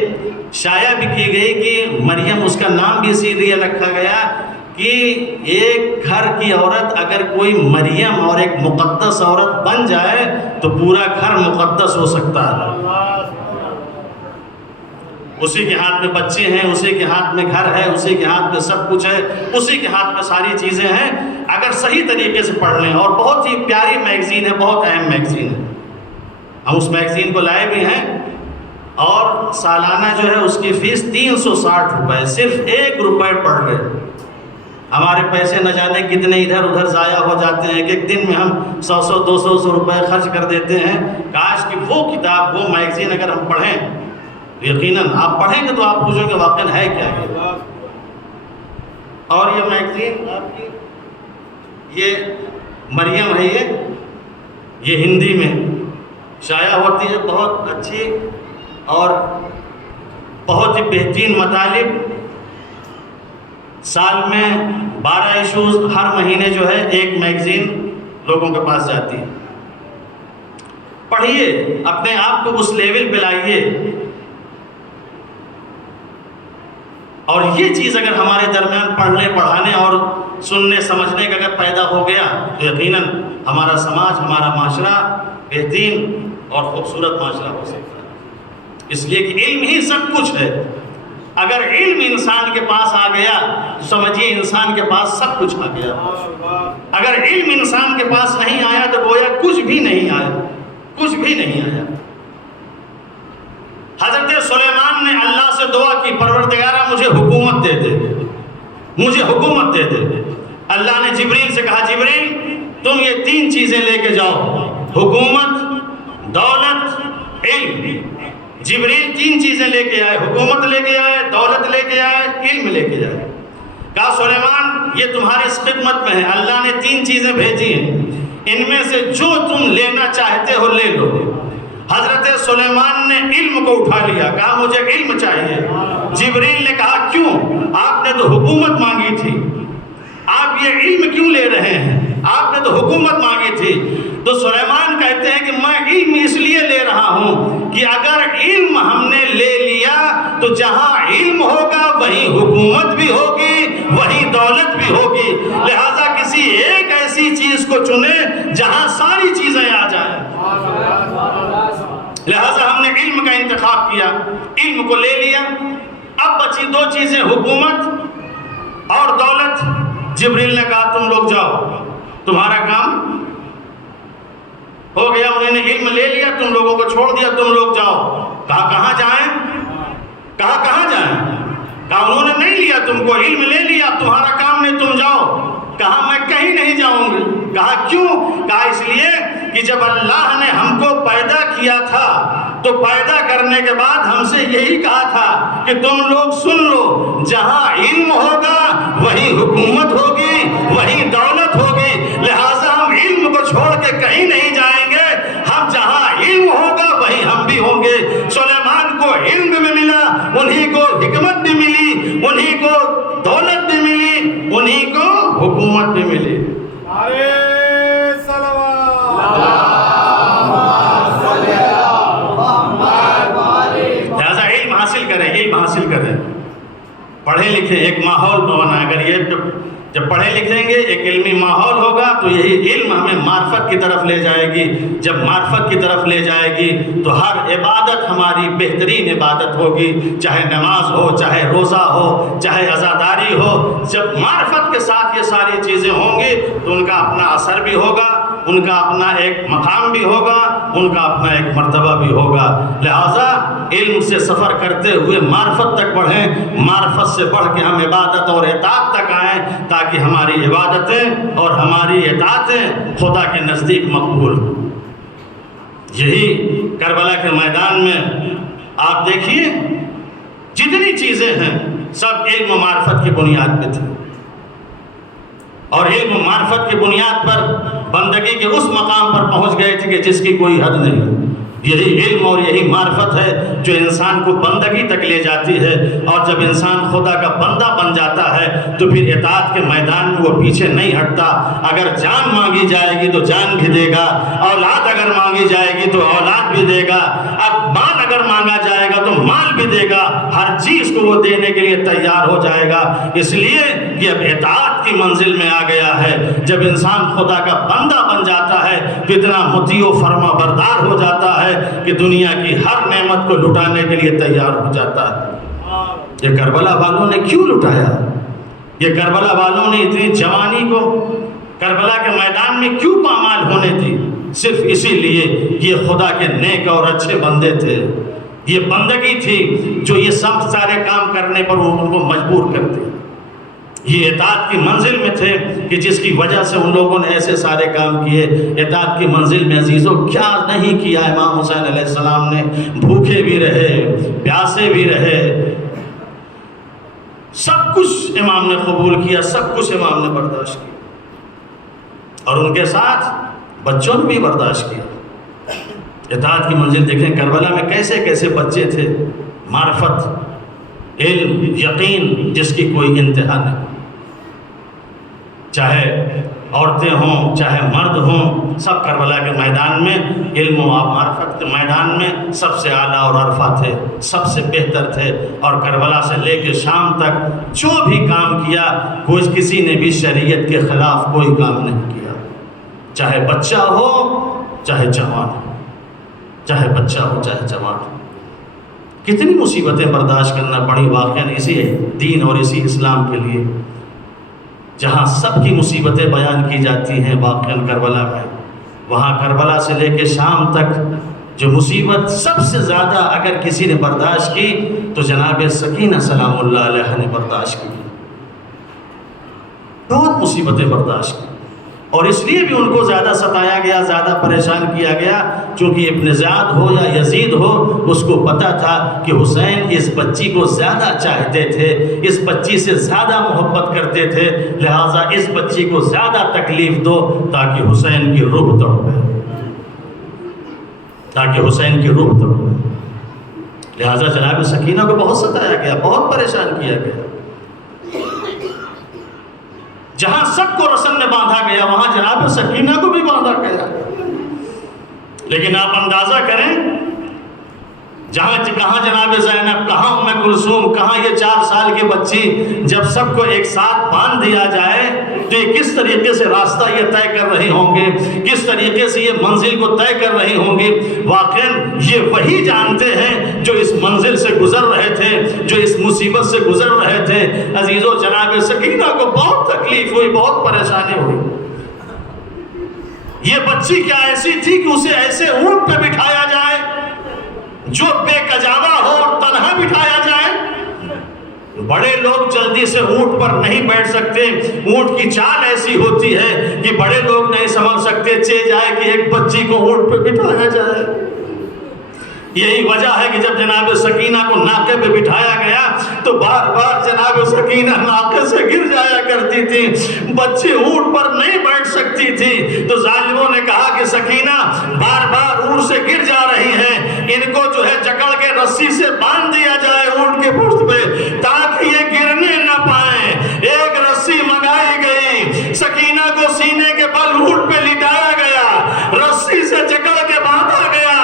شائع بھی کی گئی کہ مریم، اس کا نام بھی اسی لیے رکھا گیا کہ ایک گھر کی عورت اگر کوئی مریم اور ایک مقدس عورت بن جائے تو پورا گھر مقدس ہو سکتا ہے۔ اسی کے ہاتھ میں بچے ہیں، اسی کے ہاتھ میں گھر ہے، اسی کے ہاتھ میں سب کچھ ہے، اسی کے ہاتھ میں ساری چیزیں ہیں، اگر صحیح طریقے سے پڑھ لیں۔ اور بہت ہی پیاری میگزین ہے، بہت اہم میگزین ہے۔ ہم اس میگزین کو لائے بھی ہیں، اور سالانہ جو ہے اس کی فیس 360 روپے، صرف 1 روپے پڑھ گئے۔ ہمارے پیسے نہ جانے کتنے ادھر ادھر ضائع ہو جاتے ہیں، کہ ایک دن میں ہم 100 200 روپے خرچ کر دیتے ہیں۔ کاش کہ وہ کتاب، وہ میگزین اگر ہم پڑھیں، یقیناً آپ پڑھیں گے تو آپ پوچھیں گے واقعاً ہے کیا ہے۔ اور یہ میگزین آپ کی، یہ مریم ہے، یہ ہندی میں شائع ہوتی ہے، بہت اچھی اور بہت ہی بہترین مطالب، سال میں 12 ایشوز، ہر مہینے جو ہے ایک میگزین لوگوں کے پاس جاتی ہے۔ پڑھیے، اپنے آپ کو اس لیول پہ لائیے، اور یہ چیز اگر ہمارے درمیان پڑھنے، پڑھانے اور سننے سمجھنے کا اگر پیدا ہو گیا تو یقیناً ہمارا سماج، ہمارا معاشرہ بہترین اور خوبصورت معاشرہ ہو سکتا ہے۔ اس لیے کہ علم ہی سب کچھ ہے۔ اگر علم انسان کے پاس آ گیا تو سمجھیے انسان کے پاس سب کچھ آ گیا۔ اگر علم انسان کے پاس نہیں آیا تو گویا کچھ بھی نہیں آیا، کچھ بھی نہیں آیا۔ حضرت سلیمان نے اللہ سے دعا کی، پروردگارا مجھے حکومت دے دے، مجھے حکومت دے دے۔ اللہ نے جبریل سے کہا، جبریل تم یہ 3 چیزیں لے کے جاؤ، حکومت، دولت، علم۔ جبریل 3 چیزیں لے کے آئے، حکومت لے کے آئے، دولت لے کے آئے، علم لے کے آئے۔ کہا سلیمان یہ تمہاری خدمت میں ہے، اللہ نے 3 چیزیں بھیجی ہیں، ان میں سے جو تم لینا چاہتے ہو لے لو۔ حضرت سلیمان نے علم کو اٹھا لیا، کہا مجھے علم چاہیے۔ جبریل نے کہا کیوں؟ آپ نے تو حکومت مانگی تھی، آپ یہ علم کیوں لے رہے ہیں؟ آپ نے تو حکومت مانگی تھی۔ تو سلیمان کہتے ہیں کہ میں علم اس لیے لے رہا ہوں کہ اگر علم ہم نے لے لیا تو جہاں علم ہوگا وہیں حکومت بھی ہوگی، وہیں دولت بھی ہوگی، لہذا کسی ایک ایسی چیز کو چنیں جہاں ساری چیزیں آ جائیں۔ لہذا ہم نے علم کا انتخاب کیا، علم کو لے لیا۔ اب بچی دو چیزیں، حکومت اور دولت۔ جبریل نے کہا تم لوگ جاؤ، تمہارا کام ہو گیا، انہوں نے علم لے لیا، تم لوگوں کو چھوڑ دیا، تم لوگ جاؤ۔ کہا کہاں جائیں؟ کہا کہاں جائیں؟ کہا انہوں نے نہیں لیا تم کو، علم لے لیا، تمہارا کام نہیں، تم جاؤ۔ کہا میں کہیں نہیں جاؤں گی۔ کہا کیوں؟ کہا اس لیے کہ جب اللہ نے ہم کو پیدا کیا تھا تو پیدا کرنے کے بعد ہم سے یہی کہا تھا کہ تم لوگ سن لو، جہاں علم ہوگا وہیں حکومت ہوگی، وہیں دولت ہوگی، لہٰذا ہم علم کو چھوڑ کے کہیں نہیں جائیں گے، ہم جہاں علم ہوگا وہیں ہم بھی ہوں گے۔ سلیمان کو علم بھی ملا، انہی کو حکمت بھی ملی، انہی کو دولت بھی ملی، انہی کو حکومت بھی ملی۔ لہذا علم حاصل کریں، علم حاصل کریں، پڑھے لکھیں، ایک ماحول بنا۔ اگر یہ جب پڑھے لکھیں گے، ایک علمی ماحول ہوگا تو یہی علم ہمیں معرفت کی طرف لے جائے گی۔ جب معرفت کی طرف لے جائے گی تو ہر عبادت ہماری بہترین عبادت ہوگی، چاہے نماز ہو، چاہے روزہ ہو، چاہے عزاداری ہو۔ جب معرفت کے ساتھ یہ ساری چیزیں ہوں گی تو ان کا اپنا اثر بھی ہوگا، ان کا اپنا ایک مقام بھی ہوگا، ان کا اپنا ایک مرتبہ بھی ہوگا۔ لہٰذا علم سے سفر کرتے ہوئے معرفت تک بڑھیں، معرفت سے بڑھ کے ہم عبادت اور اطاعت تک آئیں، تاکہ ہماری عبادتیں اور ہماری اطاعتیں خدا کے نزدیک مقبول ہوں۔ یہی کربلا کے میدان میں آپ دیکھیے جتنی چیزیں ہیں سب علم و معرفت کی بنیاد پہ تھی، اور علم و معرفت کی بنیاد پر بندگی کے اس مقام پر پہنچ گئے تھے کہ جس کی کوئی حد نہیں۔ یہی علم اور یہی معرفت ہے جو انسان کو بندگی تک لے جاتی ہے، اور جب انسان خدا کا بندہ بن جاتا ہے تو پھر اطاعت کے میدان میں وہ پیچھے نہیں ہٹتا۔ اگر جان مانگی جائے گی تو جان بھی دے گا، اولاد اگر مانگی جائے گی تو اولاد بھی دے گا، اب مال اگر مانگا جائے گا تو مال بھی دے گا، ہر چیز کو وہ دینے کے لیے تیار ہو جائے گا۔ اس لیے یہ اب اطاعت کی منزل میں آ گیا ہے۔ جب انسان خدا کا بندہ بن جاتا ہے تو اتنا مطیع و فرما بردار ہو جاتا ہے کہ دنیا کی ہر نعمت کو لٹانے کے لیے تیار ہو جاتا ہے۔ یہ کربلا والوں نے کیوں لٹایا؟ یہ کربلا والوں نے اتنی جوانی کو کربلا کے میدان میں کیوں پامال ہونے دی؟ صرف اسی لیے یہ خدا کے نیک اور اچھے بندے تھے۔ یہ بندگی تھی جو یہ سب سارے کام کرنے پر ان کو مجبور کرتی۔ یہ اطاعت کی منزل میں تھے کہ جس کی وجہ سے ان لوگوں نے ایسے سارے کام کیے۔ اطاعت کی منزل میں عزیزوں کیا نہیں کیا امام حسین علیہ السلام نے؟ بھوکے بھی رہے، پیاسے بھی رہے، سب کچھ امام نے قبول کیا، سب کچھ امام نے برداشت کیا، اور ان کے ساتھ بچوں نے بھی برداشت کیا۔ اطاعت کی منزل دیکھیں کربلا میں کیسے کیسے بچے تھے، معرفت، علم، یقین جس کی کوئی انتہا نہیں۔ چاہے عورتیں ہوں چاہے مرد ہوں، سب کربلا کے میدان میں علم و معرفت کے میدان میں سب سے اعلیٰ اور عرفہ تھے، سب سے بہتر تھے۔ اور کربلا سے لے کے شام تک جو بھی کام کیا، کوئی کسی نے بھی شریعت کے خلاف کوئی کام نہیں کیا، چاہے بچہ ہو چاہے جوان ہو، چاہے بچہ ہو چاہے جوان ہو۔ کتنی مصیبتیں برداشت کرنا پڑی واقعاً اسی دین اور اسی اسلام کے لیے، جہاں سب کی مصیبتیں بیان کی جاتی ہیں واقعاً کربلا میں۔ وہاں کربلا سے لے کے شام تک جو مصیبت سب سے زیادہ اگر کسی نے برداشت کی تو جناب سکینہ سلام اللہ علیہ نے برداشت کی، بہت مصیبتیں برداشت کی، اور اس لیے بھی ان کو زیادہ ستایا گیا، زیادہ پریشان کیا گیا، چونکہ ابن زیاد ہو یا یزید ہو، اس کو پتہ تھا کہ حسین اس بچی کو زیادہ چاہتے تھے، اس بچی سے زیادہ محبت کرتے تھے، لہٰذا اس بچی کو زیادہ تکلیف دو تاکہ حسین کی روح تڑپے۔ تاکہ حسین کی روح توڑے۔ لہٰذا جناب سکینہ کو بہت ستایا گیا، بہت پریشان کیا گیا۔ جہاں سب کو رسم میں باندھا گیا وہاں جناب سکینہ کو بھی باندھا گیا۔ لیکن آپ اندازہ کریں کہاں جناب زینب، کہاں ام کلثوم، کہاں یہ 4 سال کی بچی، جب سب کو ایک ساتھ باندھ دیا جائے تو یہ کس طریقے سے راستہ یہ طے کر رہے ہوں گے، کس طریقے سے یہ منزل کو طے کر رہے ہوں گے۔ واقعاً یہ وہی جانتے ہیں جو اس منزل سے گزر رہے تھے، جو اس مصیبت سے گزر رہے تھے۔ عزیزو، جناب سکینہ کو بہت تکلیف ہوئی، بہت پریشانی ہوئی۔ یہ بچی کیا ایسی تھی کہ اسے ایسے اونٹ پہ بٹھایا جائے جو بے کجاوا ہو اور تنہا بٹھایا جائے؟ بڑے لوگ جلدی سے اونٹ پر نہیں بیٹھ سکتے، اونٹ کی چال ایسی ہوتی ہے کہ بڑے لوگ نہیں سمجھ سکتے جائے کہ ایک بچی کو اونٹ پہ بٹھایا جائے۔ یہی وجہ ہے کہ جب جناب سکینہ کو ناکے پہ بٹھایا گیا تو بار بار جناب سکینہ ناکے سے گر جایا کرتی تھی، بچی اونٹ پر نہیں بیٹھ سکتی تھی۔ تو ظالموں نے کہا کہ سکینہ بار بار اونٹ سے گر جا رہی ہے، ان کو جو ہے جکڑ کے رسی سے باندھ دیا جائے اونٹ کے پشت پہ تاکہ یہ گرنے نہ پائیں۔ ایک رسی منگائی گئی، سکینہ کو سینے کے بل اونٹ پہ لٹایا گیا، رسی سے جکڑ کے باندھا گیا۔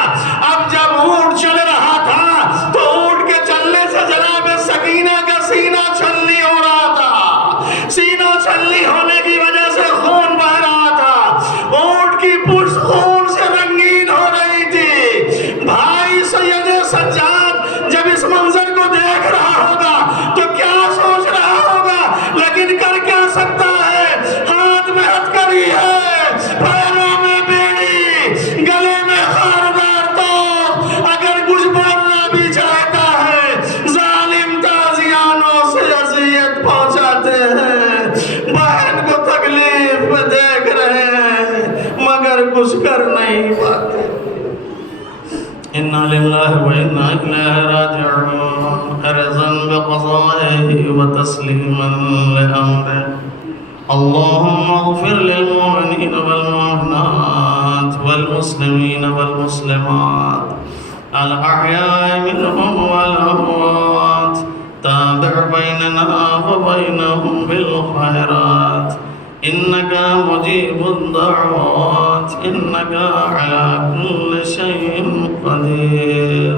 اب جب اونٹ چل رہا تھا تو اونٹ کے چلنے سے جناب سکینہ کا سینہ چھلنی ہو رہا تھا، سینہ چھلنی ہونے کی وجہ سے خون بہ رہا تھا، اونٹ کی پشت خون سے رنگین ہو رہی تھی۔ بھائی سید سجاد جب اس منظر کو دیکھ رہا ہوگا تو کیا سوچ رہا ہوگا، لیکن کر کیا سکتا ہے؟ ہاتھ میں ہتھکڑی ہے، پیروں میں بیڑی، گلے میں خاردار توپ، اگر کچھ بولنا بھی چاہتا ہے ظالم تازیانوں سے اذیت پہنچاتے ہیں۔ بہن کو تکلیف میں دیکھ رہے ہیں مگر کچھ کر نہیں پاتے۔ اِنَّا لِلَّهِ وَإِنَّا إِلَيْهِ رَاجِعُونَ رضا بقضائه وتسليما لأمره اللهم اغفر للمؤمنين والمؤمنات والمسلمين والمسلمات الأحياء منهم والأموات تابع بيننا وبينهم بالخيرات إنك مجيب الدعوات إنك على كل شيء قدير.